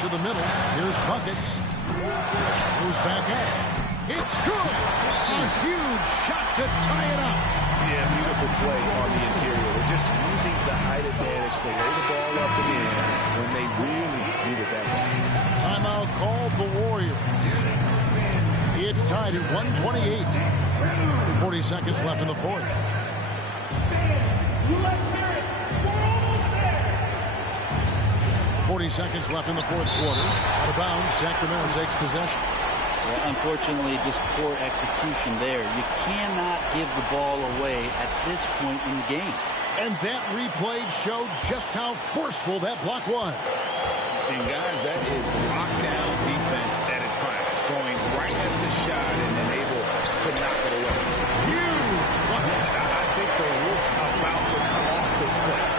to the middle. Here's Buckets. Goes back at it. It's good. A huge shot to tie it up. Yeah, beautiful play on the interior. They're just using the height advantage to lay the ball up and in when they really needed that basket. Timeout called the Warriors. It's tied at 128. 40 seconds left in the fourth. .40 seconds left in the fourth quarter. Out of bounds, Sacramento takes possession. Well, unfortunately, just poor execution there. You cannot give the ball away at this point in the game. And that replay showed just how forceful that block was. And guys, that is lockdown defense at its finest. Going right at the shot and then able to knock it away. Huge bucket. I think the roof's about to come off this place.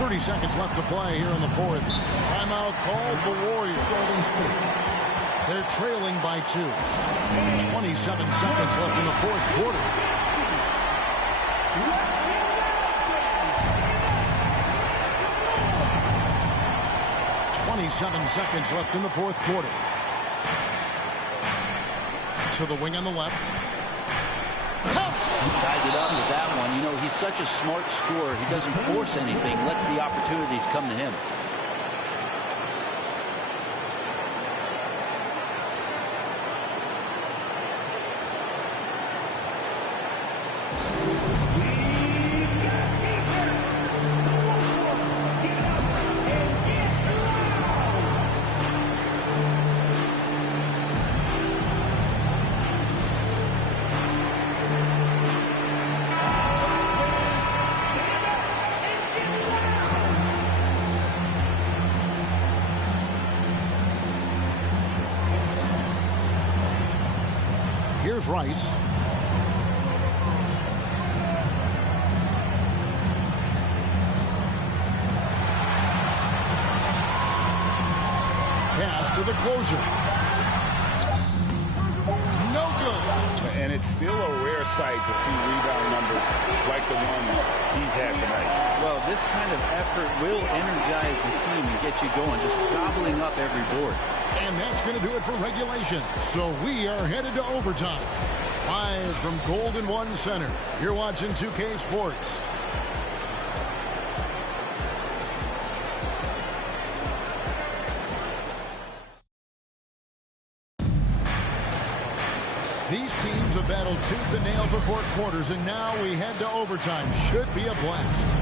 30 seconds left to play here in the fourth. Timeout called the Warriors. They're trailing by 2. 27 seconds left in the fourth quarter. Seconds left in the fourth quarter. To the wing on the left. He ties it up with that one. You know, he's such a smart scorer. He doesn't force anything, lets the opportunities come to him. Here's Rice. closer. No good. And it's still a rare sight to see rebound numbers like the ones he's had tonight. Well, this kind of effort will energize the team and get you going, just gobbling up every board. And that's going to do it for regulation. So we are headed to overtime. Live from Golden One Center. You're watching 2K Sports. These teams have battled tooth and nail for 4 quarters, and now we head to overtime. Should be a blast.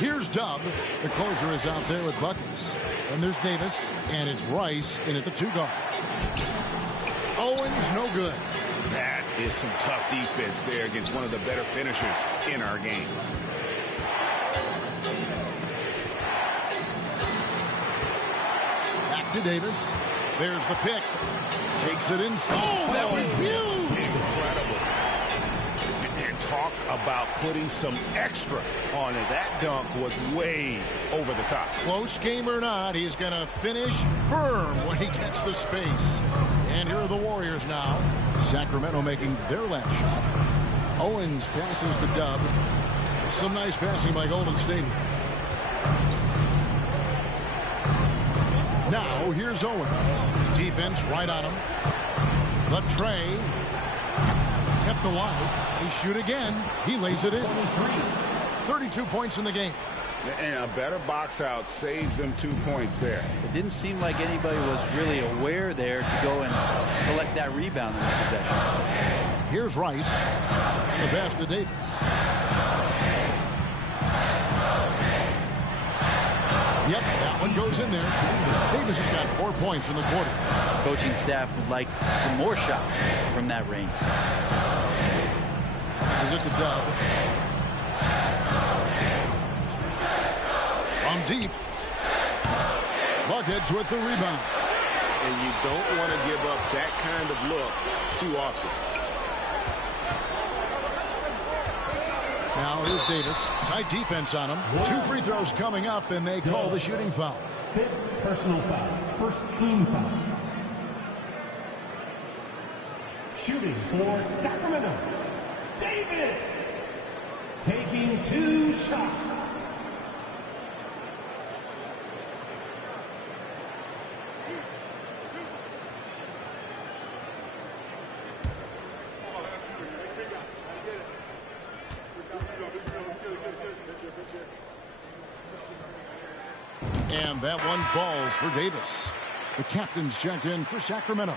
Here's Dub. The closer is out there with buckets. And there's Davis, and it's Rice in at the 2 guard. Owens, no good. That is some tough defense there against one of the better finishers in our game. Back to Davis. There's the pick. Takes it inside. Oh, that was huge. Incredible. And talk about putting some extra on it. That dunk was way over the top. Close game or not, he's going to finish firm when he gets the space. And here are the Warriors now. Sacramento making their last shot. Owens passes to Dub. Some nice passing by Golden State. Now here's Owens. Defense right on him. The tray. Kept alive. They shoot again. He lays it in. 32 points in the game. And a better box out saves them 2 points there. It didn't seem like anybody was really aware there to go and collect that rebound in the possession. Here's Rice. The pass to Davis. Yep, that one goes in there. Davis has got 4 points in the quarter. Coaching staff would like some more shots from that range. This is it to Dub. From deep. Buckets with the rebound. And you don't want to give up that kind of look too often. Now here's Davis. Tight defense on him. 2 free throws coming up, and they call the shooting foul. 5th personal foul. First team foul. Shooting for Sacramento. Davis. Taking 2 shots. And that one falls for Davis. The captain's checked in for Sacramento.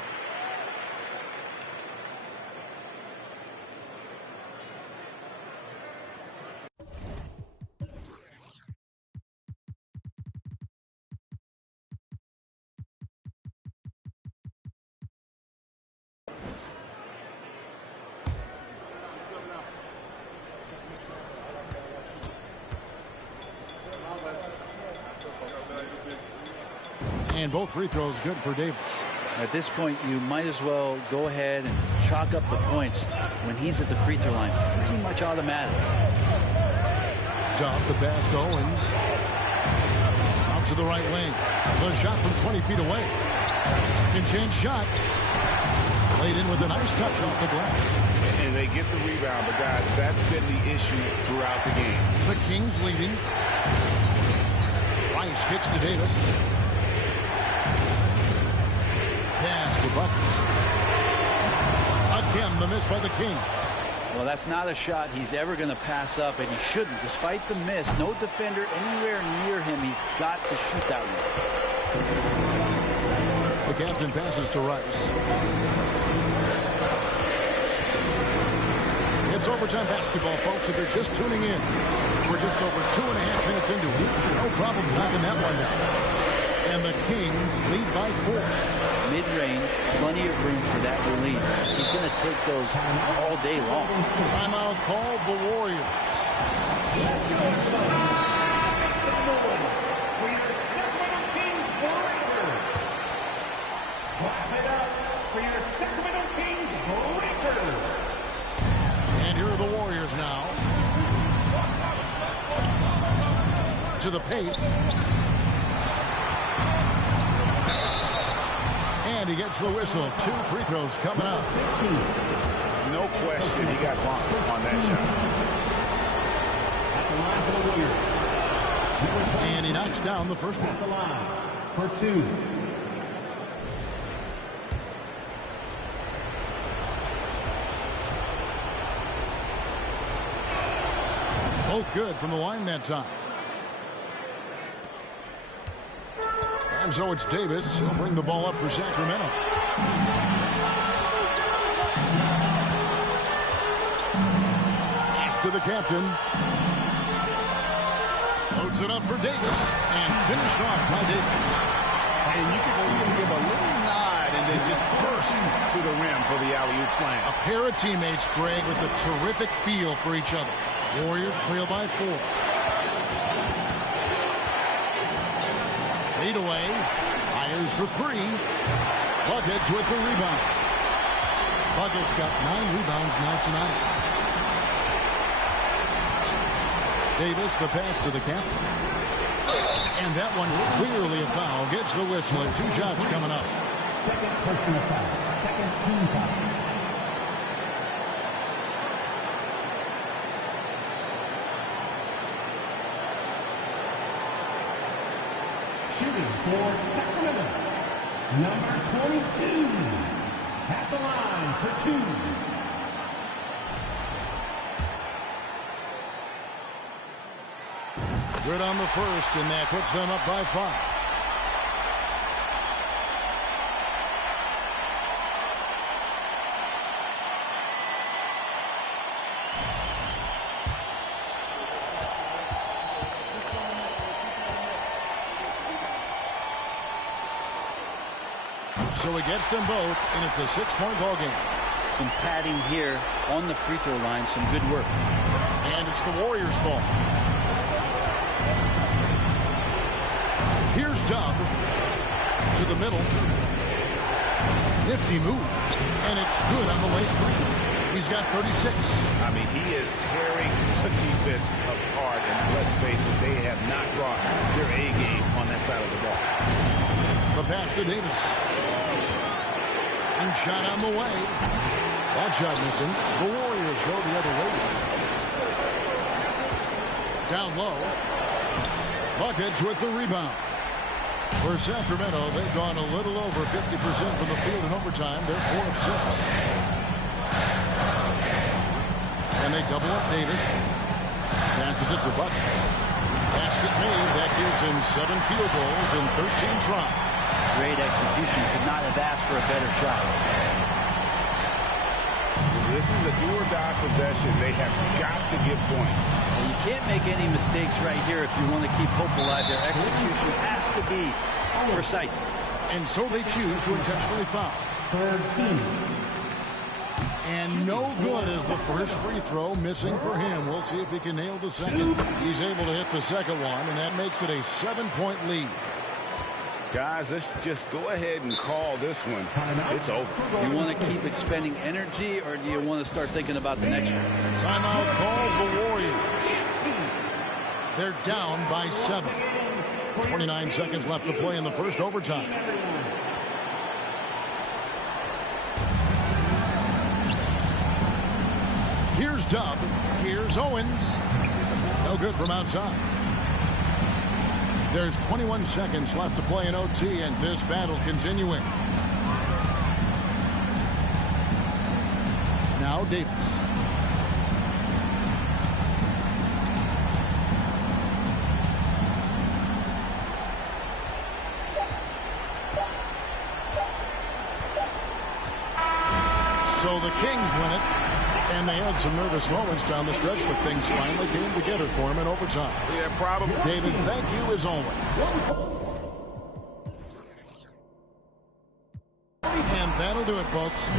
And both free throws good for Davis. At this point, you might as well go ahead and chalk up the points when he's at the free throw line. Pretty much automatic. Dub the pass to Owens. Out to the right wing. The shot from 20 feet away. Second chance shot. Played in with a nice touch off the glass. And they get the rebound, but guys, that's been the issue throughout the game. The Kings leading. Rice kicks to Davis. Pass to Buckets. Again, the miss by the Kings. Well, that's not a shot he's ever going to pass up, and he shouldn't. Despite the miss, no defender anywhere near him. He's got to shoot that one. The captain passes to Rice. It's overtime basketball, folks. If you're just tuning in, we're just over 2.5 minutes into it. No problem knocking that one down. And the Kings lead by 4. Mid-range, plenty of room for that release. He's going to take those all day long. Timeout called the Warriors. Let's go. Make some noise for your Sacramento Kings breaker. Clap it up for your Sacramento Kings breaker. And here are the Warriors now. To the paint. And he gets the whistle. 2 free throws coming up. No question he got bumped on that shot. And he knocks down the first one. For 2. Both good from the line that time. And so it's Davis. He'll bring the ball up for Sacramento. Pass to the captain. Loads it up for Davis. And finished off by Davis. And you can see him give a little nod and then just burst to the rim for the alley-oop slam. A pair of teammates, Greg, with a terrific feel for each other. Warriors trail by 4. Fade away. Fires for 3. Buckets with the rebound. Buckets got 9 rebounds now tonight. Davis, the pass to the captain. And that one clearly a foul. Gets the whistle and 2 shots coming up. Second personal foul. Second team foul. Shooting for Sacramento, number 22, at the line for 2. Good on the first, and that puts them up by 5. So he gets them both, and it's a 6-point ball game. Some padding here on the free throw line. Some good work. And it's the Warriors' ball. Here's Dub to the middle. Nifty move. And it's good on the way through. He's got 36. I mean, he is tearing the defense apart. And let's face it, they have not brought their A game on that side of the ball. The pass to Davis. And shot on the way. That shot missing. The Warriors go the other way. Down low. Buckets with the rebound. For Sacramento, they've gone a little over 50% from the field in overtime. They're 4 of 6. And they double up Davis. Passes it to Buckets. Basket made. That gives him 7 field goals in 13 tries. Great execution. Could not have asked for a better shot. This is a do-or-die possession. They have got to get points. Well, you can't make any mistakes right here if you want to keep hope alive. Their execution has to be precise. And so they choose to intentionally foul. Third team. And no good is the first free throw missing for him. We'll see if he can nail the second. He's able to hit the second one, and that makes it a 7-point lead. Guys, let's just go ahead and call this one. It's over. Do you want to keep expending energy, or do you want to start thinking about the next one? Timeout called the Warriors. They're down by 7. 29 seconds left to play in the first overtime. Here's Dub. Here's Owens. No good from outside. There's 21 seconds left to play in OT, and this battle continuing. Now Davis. So the Kings win it. And they had some nervous moments down the stretch, but things finally came together for him in overtime. Yeah, probably. David, thank you as always. And that'll do it, folks.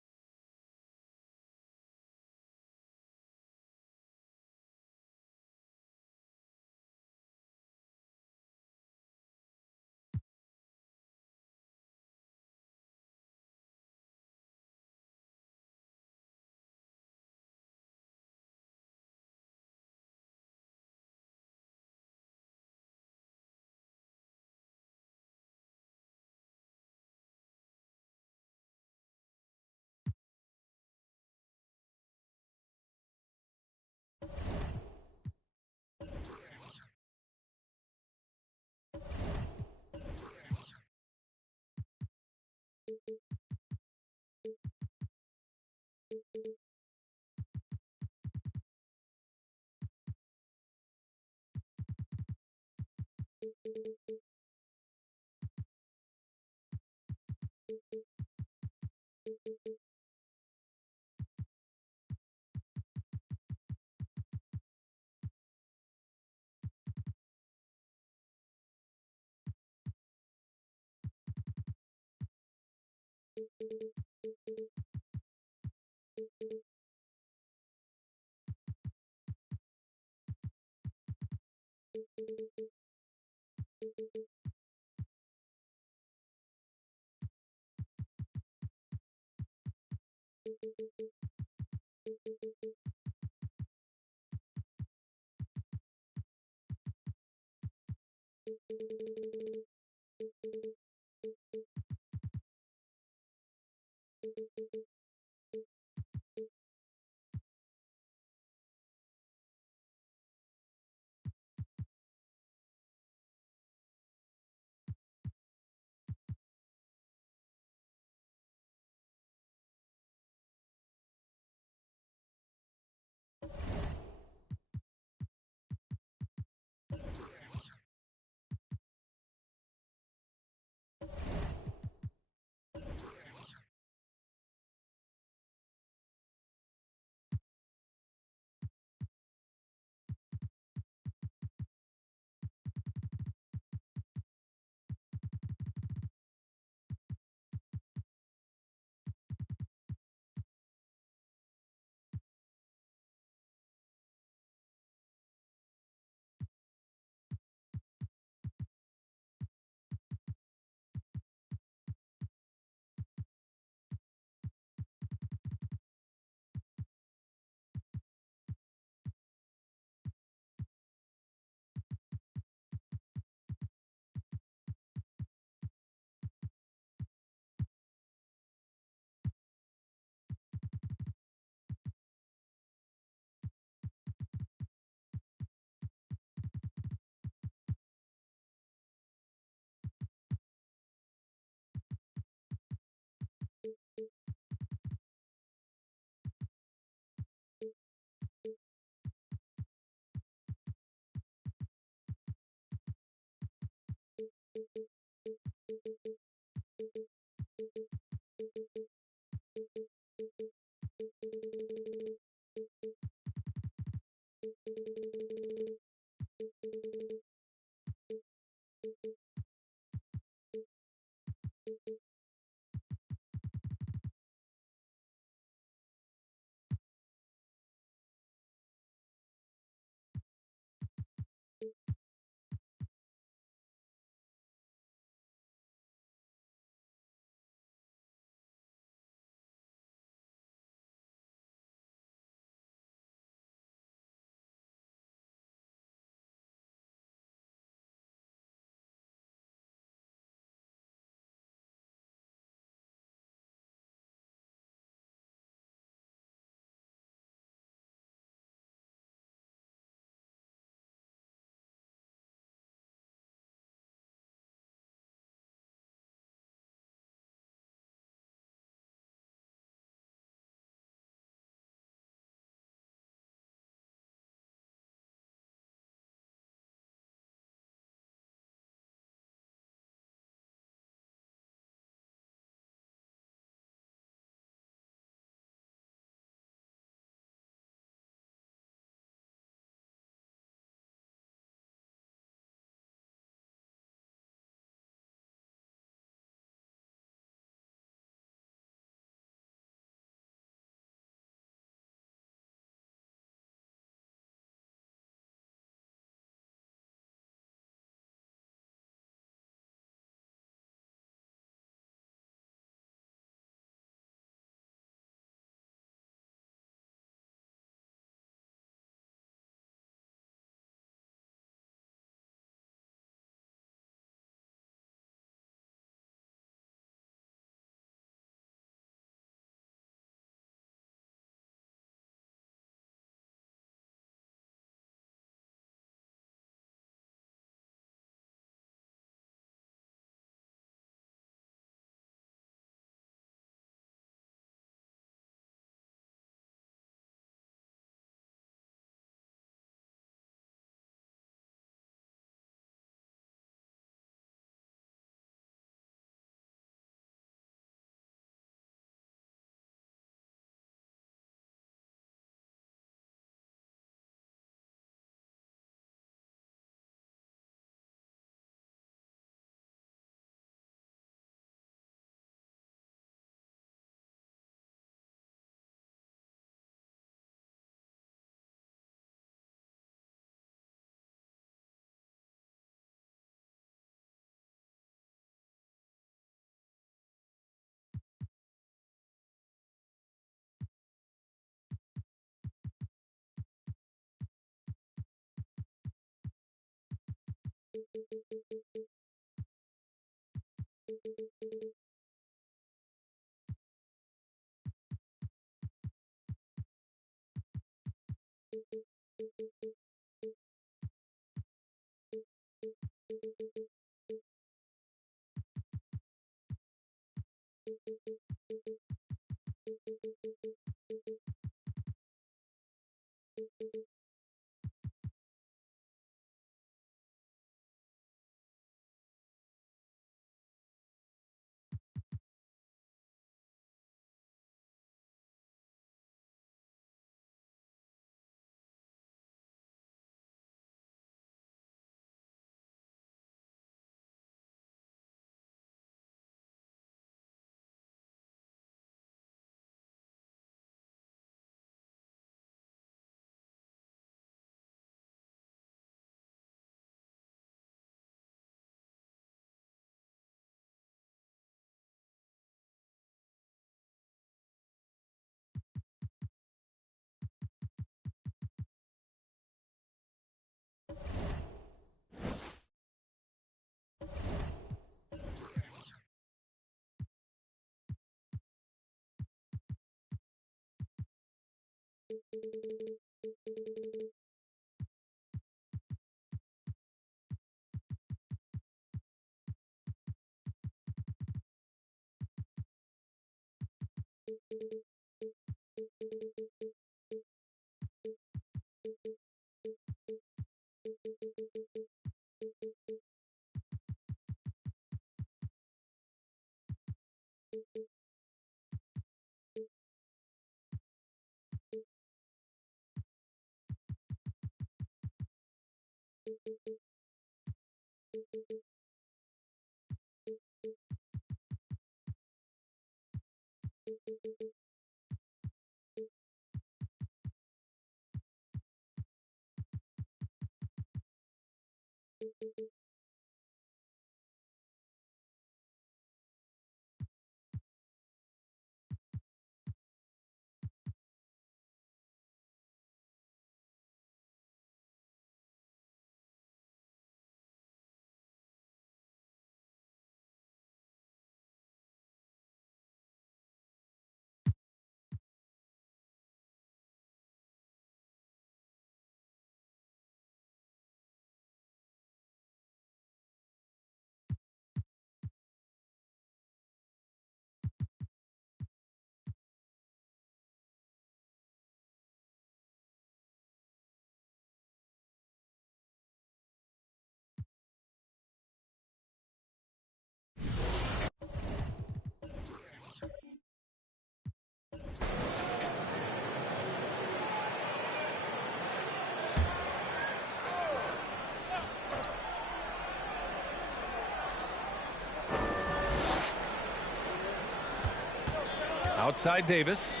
Outside Davis.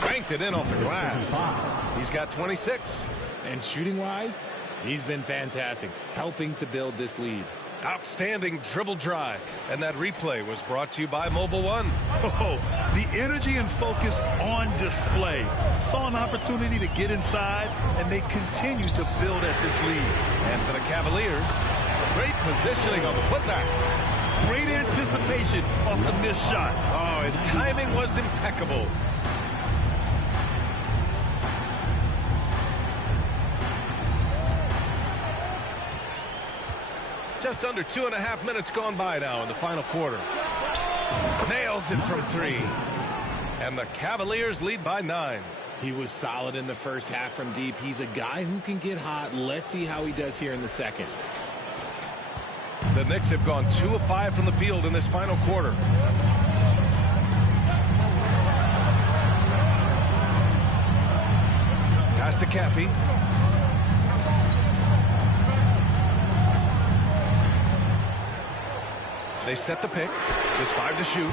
Cranked it in off the glass. He's got 26. And shooting-wise, he's been fantastic, helping to build this lead. Outstanding dribble drive. And that replay was brought to you by Mobile One. Oh, the energy and focus on display. Saw an opportunity to get inside, and they continue to build at this lead. And for the Cavaliers, great positioning on the putback. Great anticipation off the missed shot. Oh, his timing was impeccable. Just under 2.5 minutes gone by now in the final quarter. Nails it from 3. And the Cavaliers lead by 9. He was solid in the first half from deep. He's a guy who can get hot. Let's see how he does here in the second. The Knicks have gone 2 of 5 from the field in this final quarter. Pass to Caffey. They set the pick. Just 5 to shoot.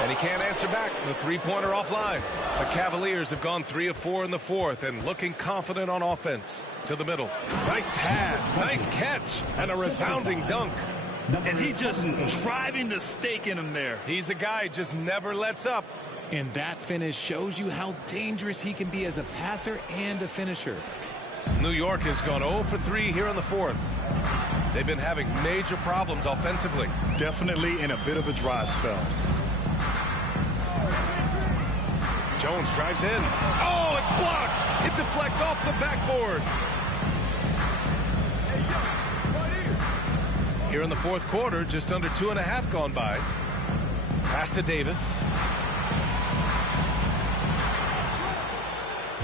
And he can't answer back. The three-pointer offline. The Cavaliers have gone 3 of 4 in the fourth and looking confident on offense. To the middle. Nice pass. Nice catch. And a resounding dunk. And he just driving the stake in him there. He's a guy who just never lets up. And that finish shows you how dangerous he can be as a passer and a finisher. New York has gone 0 for 3 here in the fourth. They've been having major problems offensively. Definitely in a bit of a dry spell. Jones drives in. Oh, it's blocked. It deflects off the backboard. Here in the fourth quarter, just under 2.5 gone by. Pass to Davis.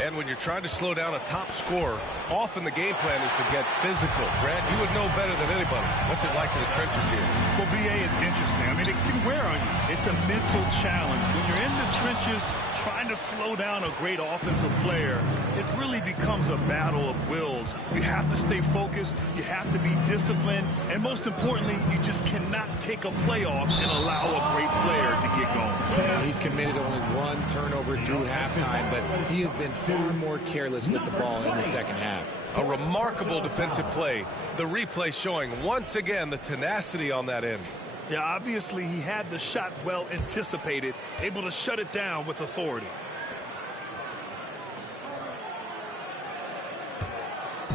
And when you're trying to slow down a top scorer, often the game plan is to get physical. Grant, you would know better than anybody. What's it like in the trenches here? Well, BA, it's interesting. I mean, it can wear on you. It's a mental challenge. When you're in the trenches trying to slow down a great offensive player, it really becomes a battle of wills. You have to stay focused. You have to be disciplined. And most importantly, you just cannot take a play off and allow a great player to get going. He's committed only 1 turnover through halftime, but he has been far more careless with the ball in the second half. A remarkable defensive play. The replay showing once again the tenacity on that end. Yeah, obviously he had the shot well anticipated, able to shut it down with authority.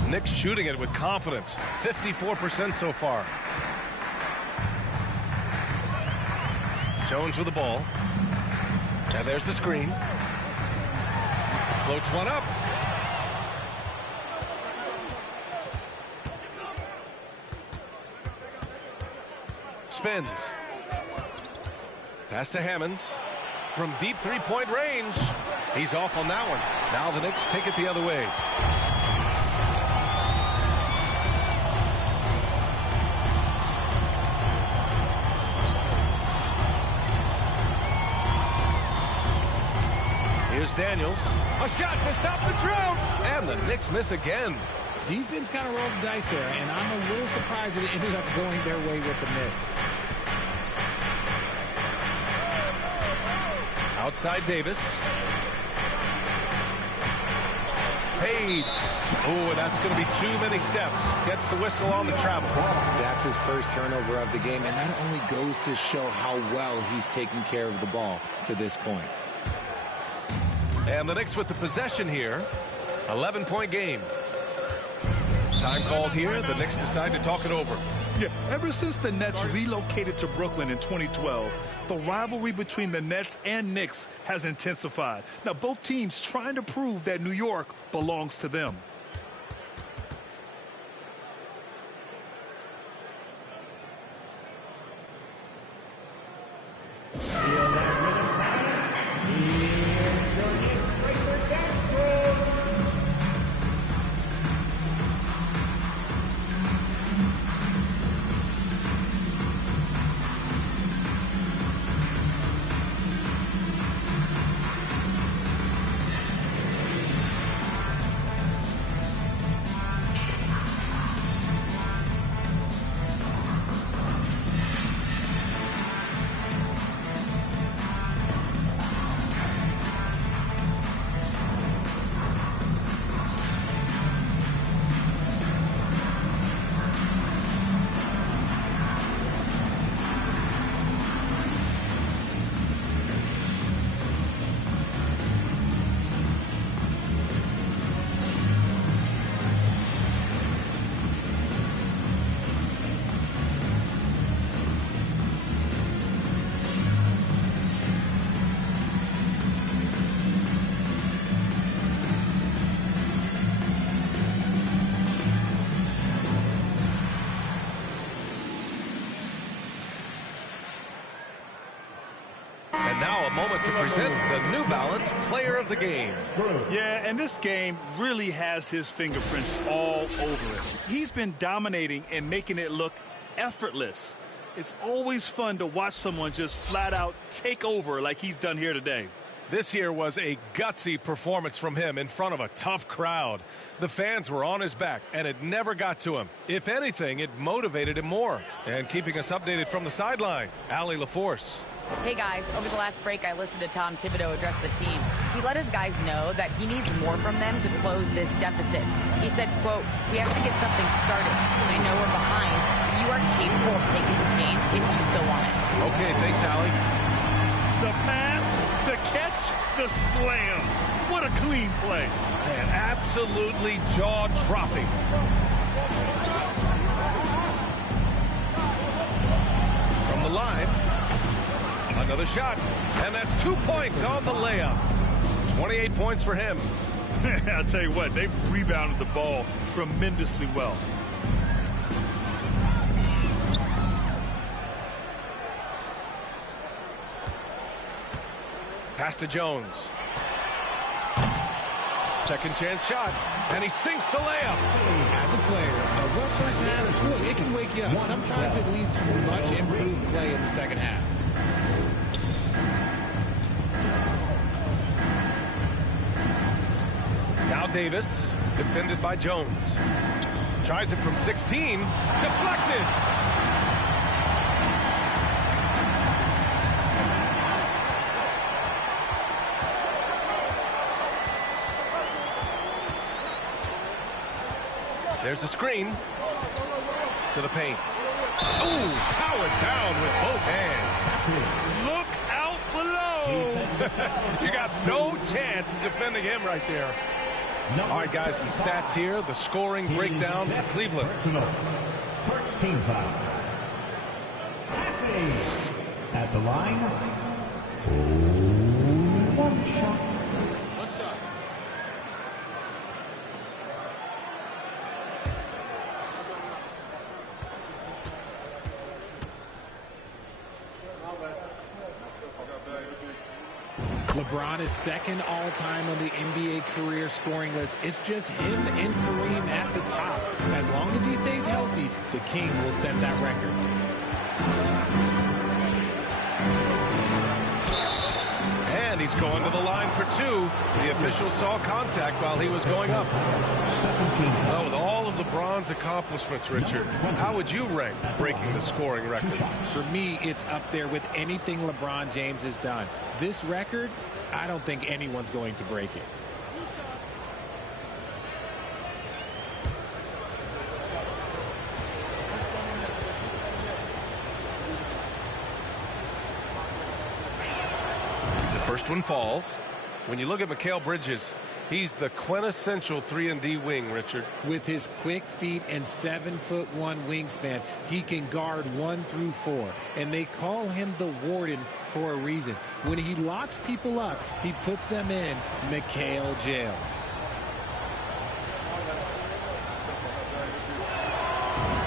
Knicks shooting it with confidence. 54% so far. Jones with the ball. And there's the screen. Floats one up. Spins. Pass to Hammonds. From deep three-point range. He's off on that one. Now the Knicks take it the other way. Here's Daniels. A shot to stop the drought. And the Knicks miss again. Defense kind of rolled the dice there, and I'm a little surprised that it ended up going their way with the miss. Outside Davis. Fades. Oh, and that's going to be too many steps. Gets the whistle on the travel. That's his first turnover of the game, and that only goes to show how well he's taken care of the ball to this point. And the Knicks with the possession here. 11-point game. Time called here. The Knicks decide to talk it over. Yeah, ever since the Nets relocated to Brooklyn in 2012, the rivalry between the Nets and Knicks has intensified. Now, both teams trying to prove that New York belongs to them. Now a moment to present the New Balance Player of the Game. Yeah, and this game really has his fingerprints all over it. He's been dominating and making it look effortless. It's always fun to watch someone just flat out take over like he's done here today. This here was a gutsy performance from him in front of a tough crowd. The fans were on his back, and it never got to him. If anything, it motivated him more. And keeping us updated from the sideline, Allie LaForce. Hey guys, over the last break I listened to Tom Thibodeau address the team. He let his guys know that he needs more from them to close this deficit. He said, quote, "We have to get something started. I know we're behind, but you are capable of taking this game if you still want it." Okay, thanks, Allie. The pass, the catch, the slam. What a clean play. Man, absolutely jaw-dropping. From the line. Another shot, and that's 2 points on the layup. 28 points for him. I'll tell you what, they've rebounded the ball tremendously well. Pass to Jones. Second chance shot, and he sinks the layup. As a player, a rough first half, look, it can wake you up. Sometimes it leads to much improved play in the second half. Now Davis, defended by Jones. Tries it from 16, deflected. There's a screen to the paint. Ooh, powered down with both hands. Look out below. You got no chance of defending him right there. All right, guys, some stats here. The scoring breakdown for Cleveland. First team foul. At the line. One shot. One shot. LeBron is second all-time on the NBA career scoring list. It's just him and Kareem at the top. As long as he stays healthy, the King will set that record. And he's going to the line for two. The official saw contact while he was going up. Second team foul. With all LeBron's accomplishments, Richard, how would you rank breaking the scoring record? For me, it's up there with anything LeBron James has done. This record, I don't think anyone's going to break it. The first one falls. When you look at Mikal Bridges, he's the quintessential 3-and-D wing, Richard. With his quick feet and 7'1" wingspan, he can guard 1 through 4. And they call him the Warden for a reason. When he locks people up, he puts them in Mikal jail.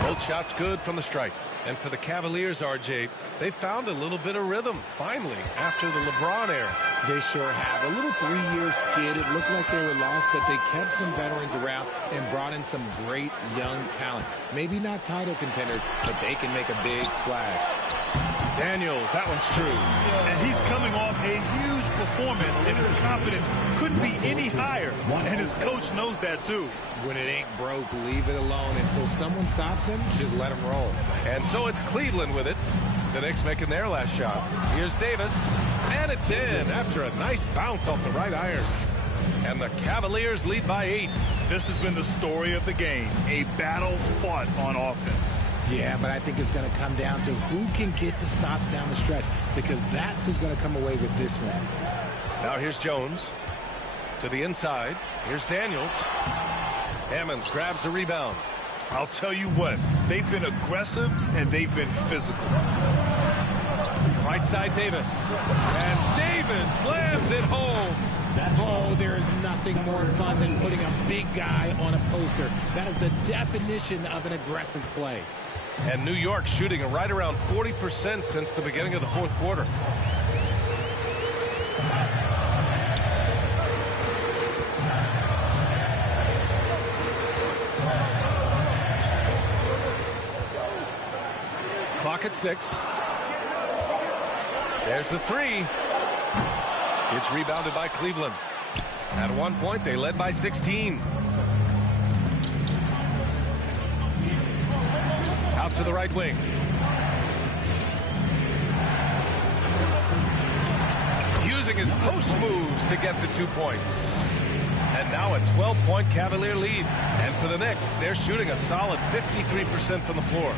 Both shots good from the stripe. And for the Cavaliers, RJ, they found a little bit of rhythm, finally, after the LeBron era. They sure have. A little 3-year skid. It looked like they were lost, but they kept some veterans around and brought in some great young talent. Maybe not title contenders, but they can make a big splash. Daniels, that one's true. And he's coming off a huge performance, and his confidence couldn't be any higher. And his coach knows that, too. When it ain't broke, leave it alone. Until someone stops him, just let him roll. And so it's Cleveland with it. The Knicks making their last shot. Here's Davis, and it's in after a nice bounce off the right iron. And the Cavaliers lead by 8. This has been the story of the game, a battle fought on offense. Yeah, but I think it's going to come down to who can get the stops down the stretch, because that's who's going to come away with this one. Now here's Jones to the inside. Here's Daniels. Hammonds grabs a rebound. I'll tell you what, they've been aggressive and they've been physical. Right side Davis. And Davis slams it home. Oh, there is nothing more fun than putting a big guy on a poster. That is the definition of an aggressive play. And New York shooting right around 40% since the beginning of the fourth quarter. Clock at 6. There's the 3. It's rebounded by Cleveland. At one point, they led by 16. Out to the right wing. Using his post moves to get the 2 points. And now a 12-point Cavalier lead. And for the Knicks, they're shooting a solid 53% from the floor.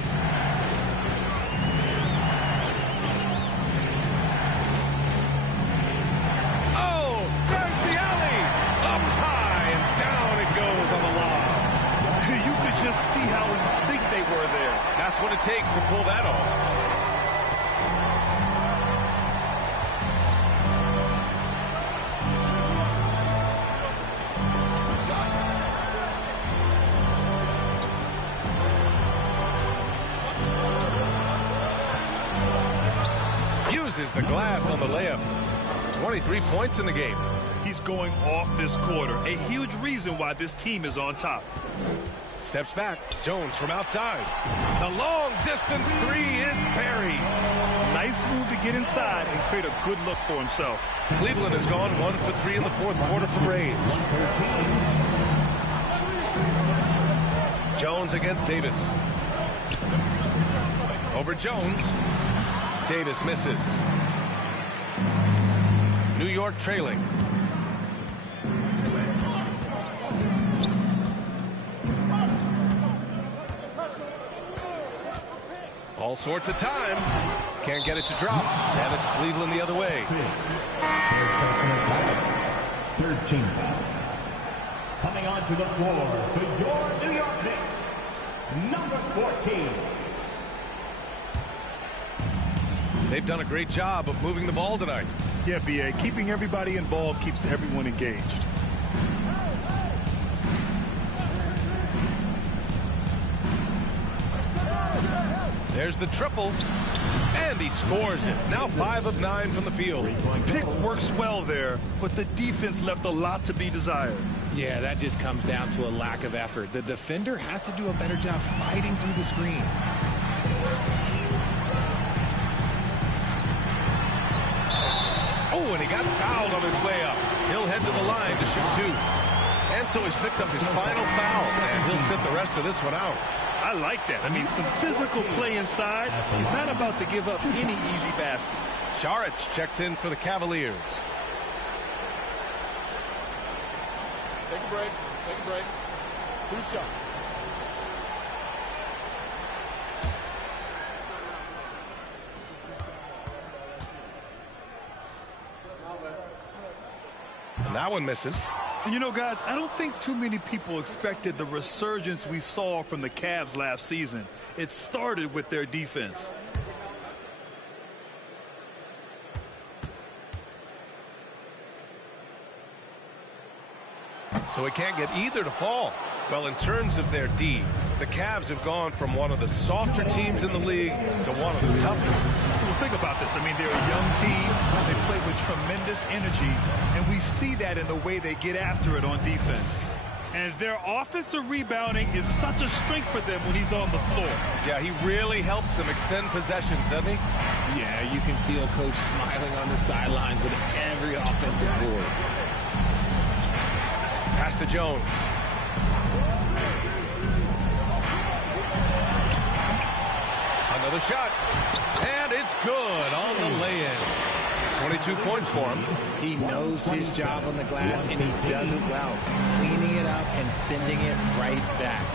See how in sync they were there. That's what it takes to pull that off. Uses the glass on the layup. 23 points in the game. He's going off this quarter. A huge reason why this team is on top. Steps back. Jones from outside. The long distance 3 is buried. Nice move to get inside and create a good look for himself. Cleveland has gone 1 for 3 in the fourth quarter from range. Jones against Davis. Over Jones. Davis misses. New York trailing. All sorts of time. Can't get it to drop. And it's Cleveland the other way. 13 foul. Coming onto the floor for your New York Knicks, number 14. They've done a great job of moving the ball tonight. Yeah, B.A. Keeping everybody involved keeps everyone engaged. There's the triple, and he scores it. Now 5 of 9 from the field. Pick works well there, but the defense left a lot to be desired. Yeah, that just comes down to a lack of effort. The defender has to do a better job fighting through the screen. Oh, and he got fouled on his way up. He'll head to the line to shoot 2. And so he's picked up his final foul, and he'll sit the rest of this one out. I like that. I mean, some physical play inside. He's not about to give up any easy baskets. Šarić checks in for the Cavaliers. Take a break. Take a break. 2 shots. And that one misses. And you know, guys, I don't think too many people expected the resurgence we saw from the Cavs last season. It started with their defense. So he can't get either to fall. Well, in terms of their D, the Cavs have gone from one of the softer teams in the league to one of the toughest. Well, think about this. I mean, they're a young team. They play with tremendous energy, and we see that in the way they get after it on defense. And their offensive rebounding is such a strength for them when he's on the floor. Yeah, he really helps them extend possessions, doesn't he? Yeah, you can feel Coach smiling on the sidelines with every offensive board. Pass to Jones. Another shot. And it's good on the lay-in. 22 points for him. He knows his job on the glass, and he does it well. Cleaning it up and sending it right back.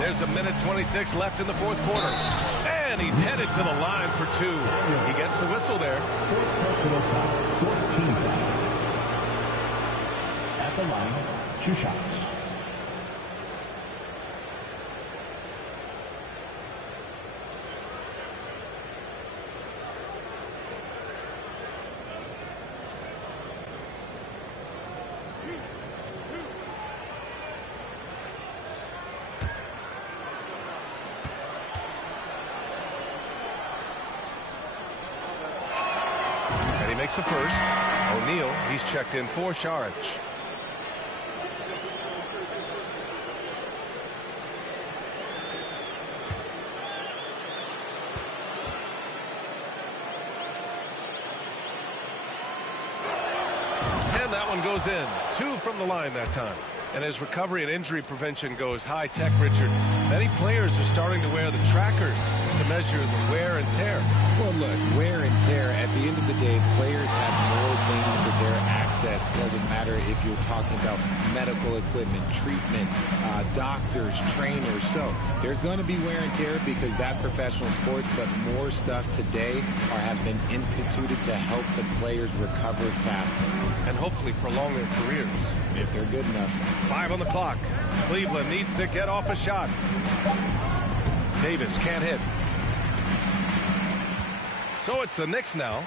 There's a minute 26 left in the fourth quarter. And he's headed to the line for 2. He gets the whistle there. At the line, 2 shots. Makes the first. O'Neal, he's checked in for Šarić. And that one goes in. 2 from the line that time. And as recovery and injury prevention goes high-tech, Richard, many players are starting to wear the trackers to measure the wear and tear. Well, look, wear and tear, at the end of the day, players have more things to their access. Doesn't matter if you're talking about medical equipment, treatment, doctors, trainers. So there's going to be wear and tear because that's professional sports, but more stuff today have been instituted to help the players recover faster. And hopefully prolong their careers. If they're good enough. 5 on the clock. Cleveland needs to get off a shot. Davis can't hit. So it's the Knicks now.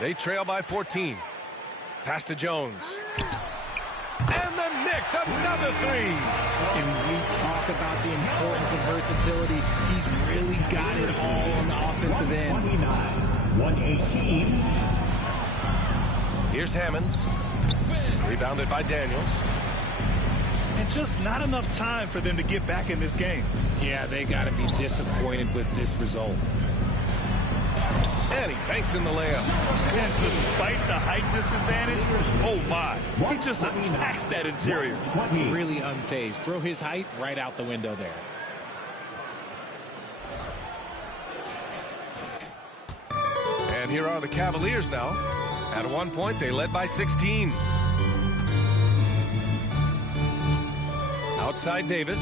They trail by 14. Pass to Jones. And the Knicks, another 3. And we talk about the importance of versatility. He's really got it all on the offensive end. 118. Here's Hammonds. Rebounded by Daniels. And just not enough time for them to get back in this game. Yeah, they got to be disappointed with this result. And he banks in the layup. And despite the height disadvantage, oh my, he just attacks that interior. Really unfazed. Throw his height right out the window there. And here are the Cavaliers now. At one point, they led by 16. Outside Davis.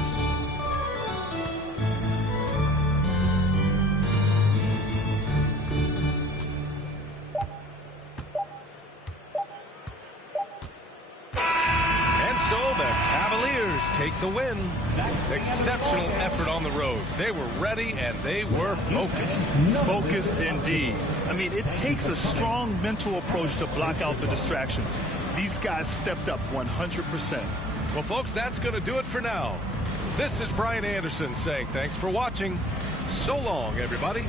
And so the Cavaliers take the win. Exceptional effort on the road. They were ready and they were focused. Focused indeed. I mean, it takes a strong mental approach to block out the distractions. These guys stepped up 100%. Well, folks, that's going to do it for now. This is Brian Anderson saying thanks for watching. So long, everybody.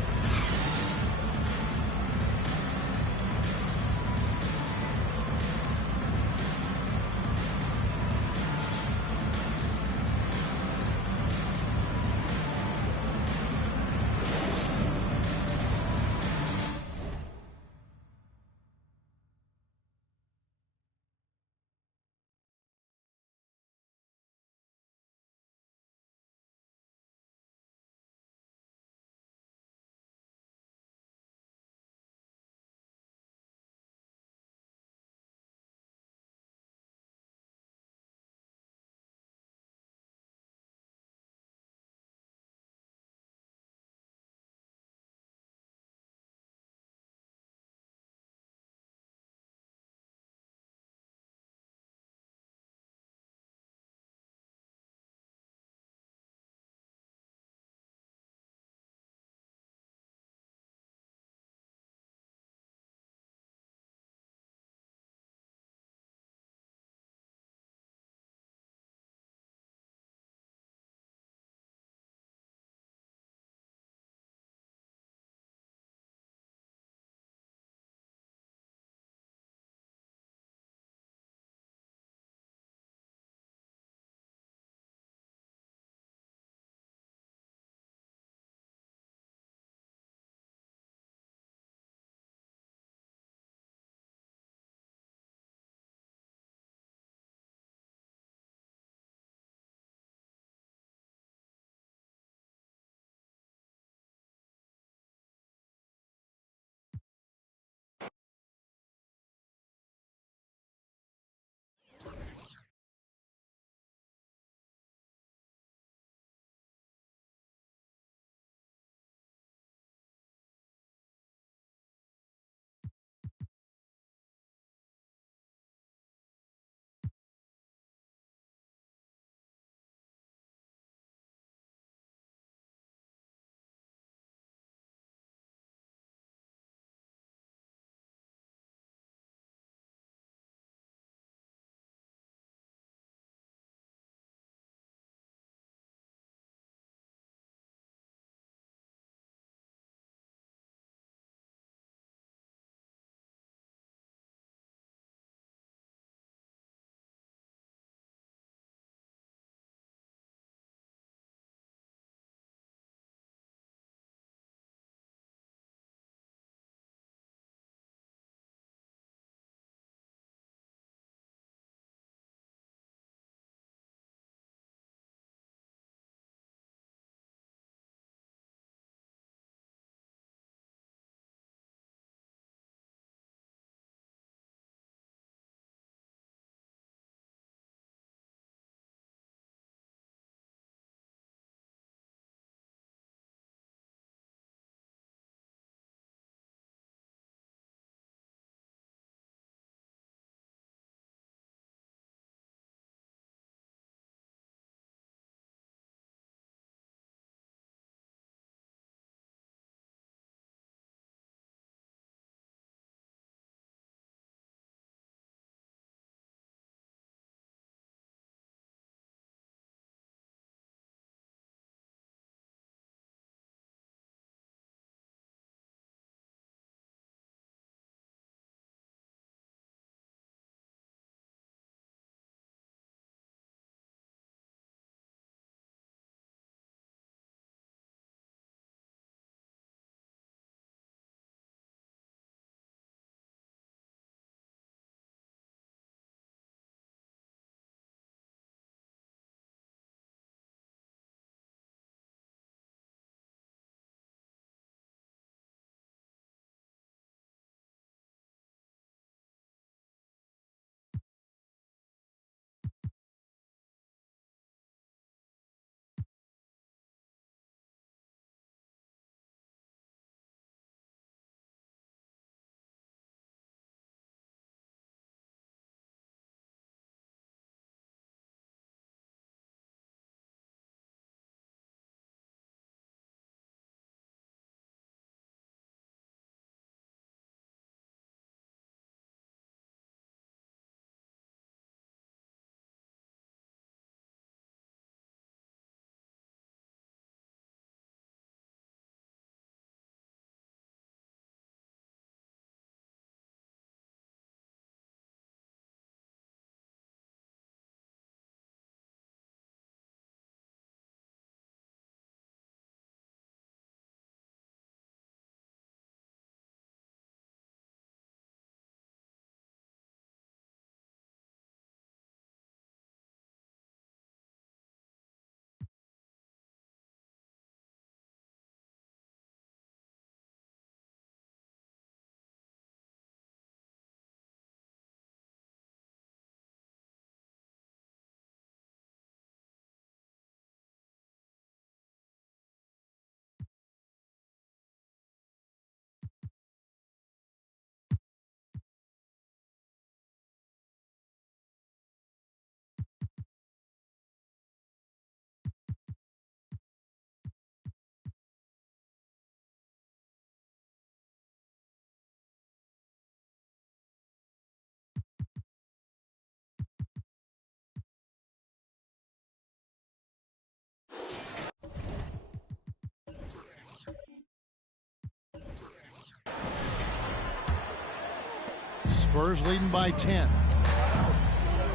Spurs leading by 10.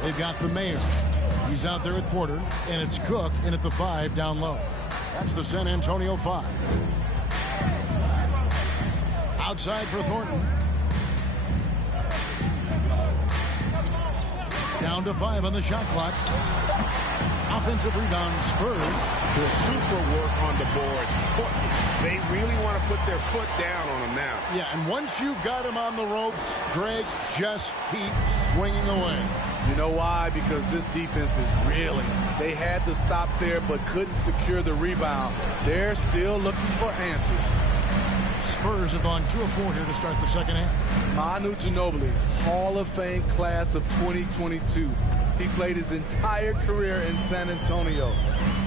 They've got the mayor. He's out there with Porter, and it's Cook in at the 5 down low. That's the San Antonio 5. Outside for Thornton. Down to 5 on the shot clock. Offensive rebound, Spurs. Super work on the boards. They really want to put their foot down on them now. Yeah, and once you've got him on the ropes, Greg, just keep swinging away. You know why? Because this defense is reeling. They had to stop there but couldn't secure the rebound. They're still looking for answers. Spurs have gone 2 of 4 here to start the second half. Manu Ginobili, Hall of Fame class of 2022. He played his entire career in San Antonio.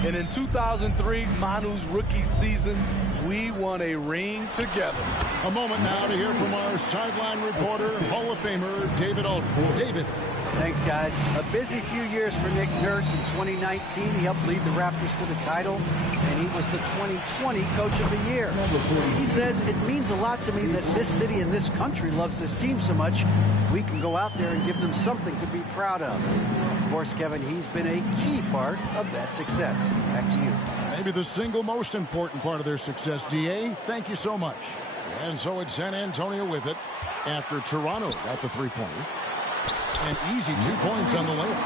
And in 2003, Manu's rookie season, we won a ring together. A moment now to hear from our sideline reporter, Hall of Famer David Aldridge. David. Thanks, guys. A busy few years for Nick Nurse. In 2019, he helped lead the Raptors to the title, and he was the 2020 Coach of the Year. He says, it means a lot to me that this city and this country loves this team so much. We can go out there and give them something to be proud of. Of course, Kevin, he's been a key part of that success. Back to you. Maybe the single most important part of their success, D.A. Thank you so much. And so it's San Antonio with it after Toronto got the three-pointer. An easy 2 points on the layup.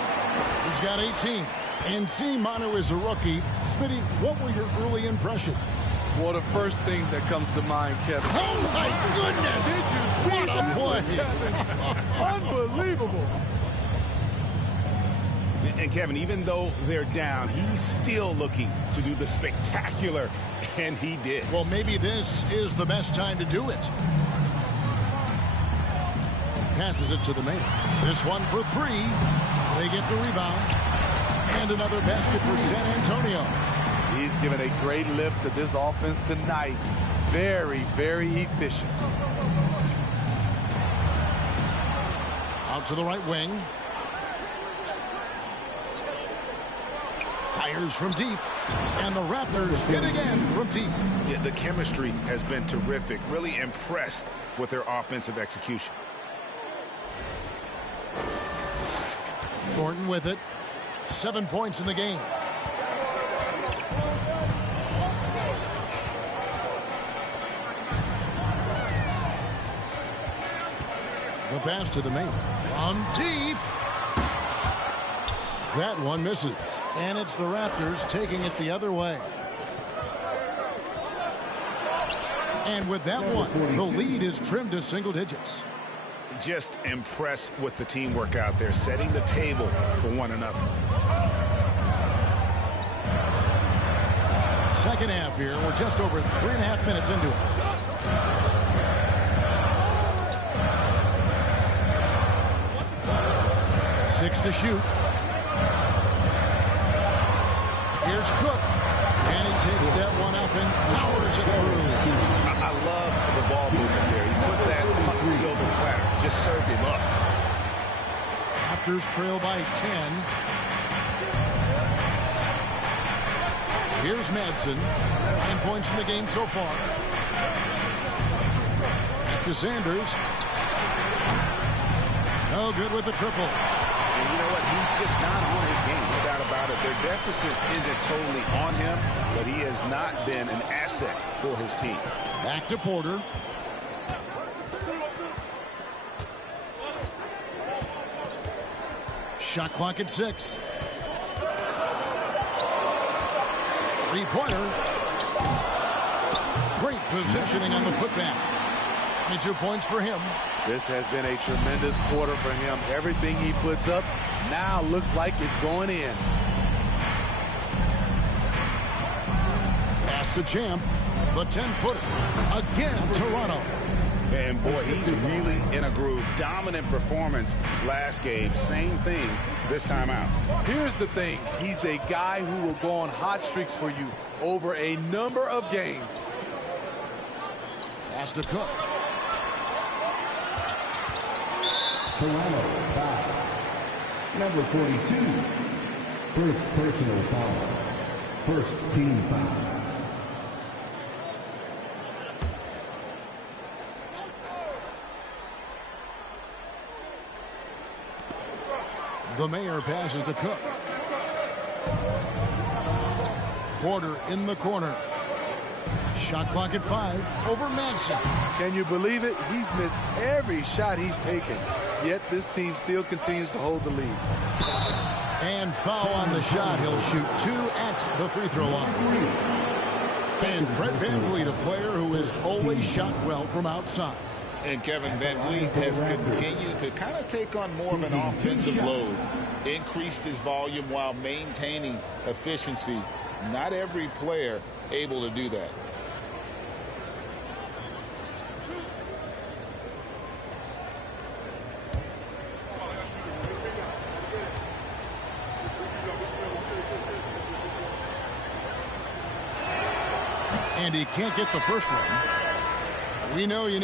He's got 18. And seeing Manu is a rookie, Smitty, what were your early impressions? Well, the first thing that comes to mind, Kevin. Oh, my goodness! Did you see what a play? Unbelievable. And Kevin, even though they're down, he's still looking to do the spectacular, and he did. Well, maybe this is the best time to do it. Passes it to the man. This one for 3. They get the rebound. And another basket for San Antonio. He's given a great lift to this offense tonight. Very, very efficient. Out to the right wing. Fires from deep. And the Raptors hit again from deep. Yeah, the chemistry has been terrific. Really impressed with their offensive execution. Thornton with it. 7 points in the game. The pass to the main. From deep. That one misses. And it's the Raptors taking it the other way. And with that one, the lead is trimmed to single digits. Just impressed with the teamwork out there, setting the table for one another. Second half here. We're just over 3.5 minutes into it. Six to shoot. Here's Cook. And he takes that one up and powers it through. I love the ball movement there. He put that on the silver platter. Just served him up. Raptors trail by 10. Here's Madsen. 9 points in the game so far. Back to Sanders. No good with the triple. And you know what? He's just not on his game. No doubt about it. Their deficit isn't totally on him, but he has not been an asset for his team. Back to Porter. Shot clock at 6. Three-pointer. Great positioning on the putback. 22 points for him. This has been a tremendous quarter for him. Everything he puts up now looks like it's going in. Pass to Champ. The 10-footer. Again, Toronto. And boy, he's really in a groove. Dominant performance last game. Same thing this time out. Here's the thing. He's a guy who will go on hot streaks for you over a number of games. Pass to Cook. Toronto foul. Number 42. First personal foul. First team foul. The Mayor passes to Cook. Porter in the corner. Shot clock at 5 over Manson. Can you believe it? He's missed every shot he's taken, yet this team still continues to hold the lead. And foul on the shot. He'll shoot 2 at the free throw line. And Fred VanVleet, a player who has always shot well from outside. And Kevin VanVleet has continued to kind of take on more of an offensive load. Increased his volume while maintaining efficiency. Not every player able to do that. And he can't get the first one. We know you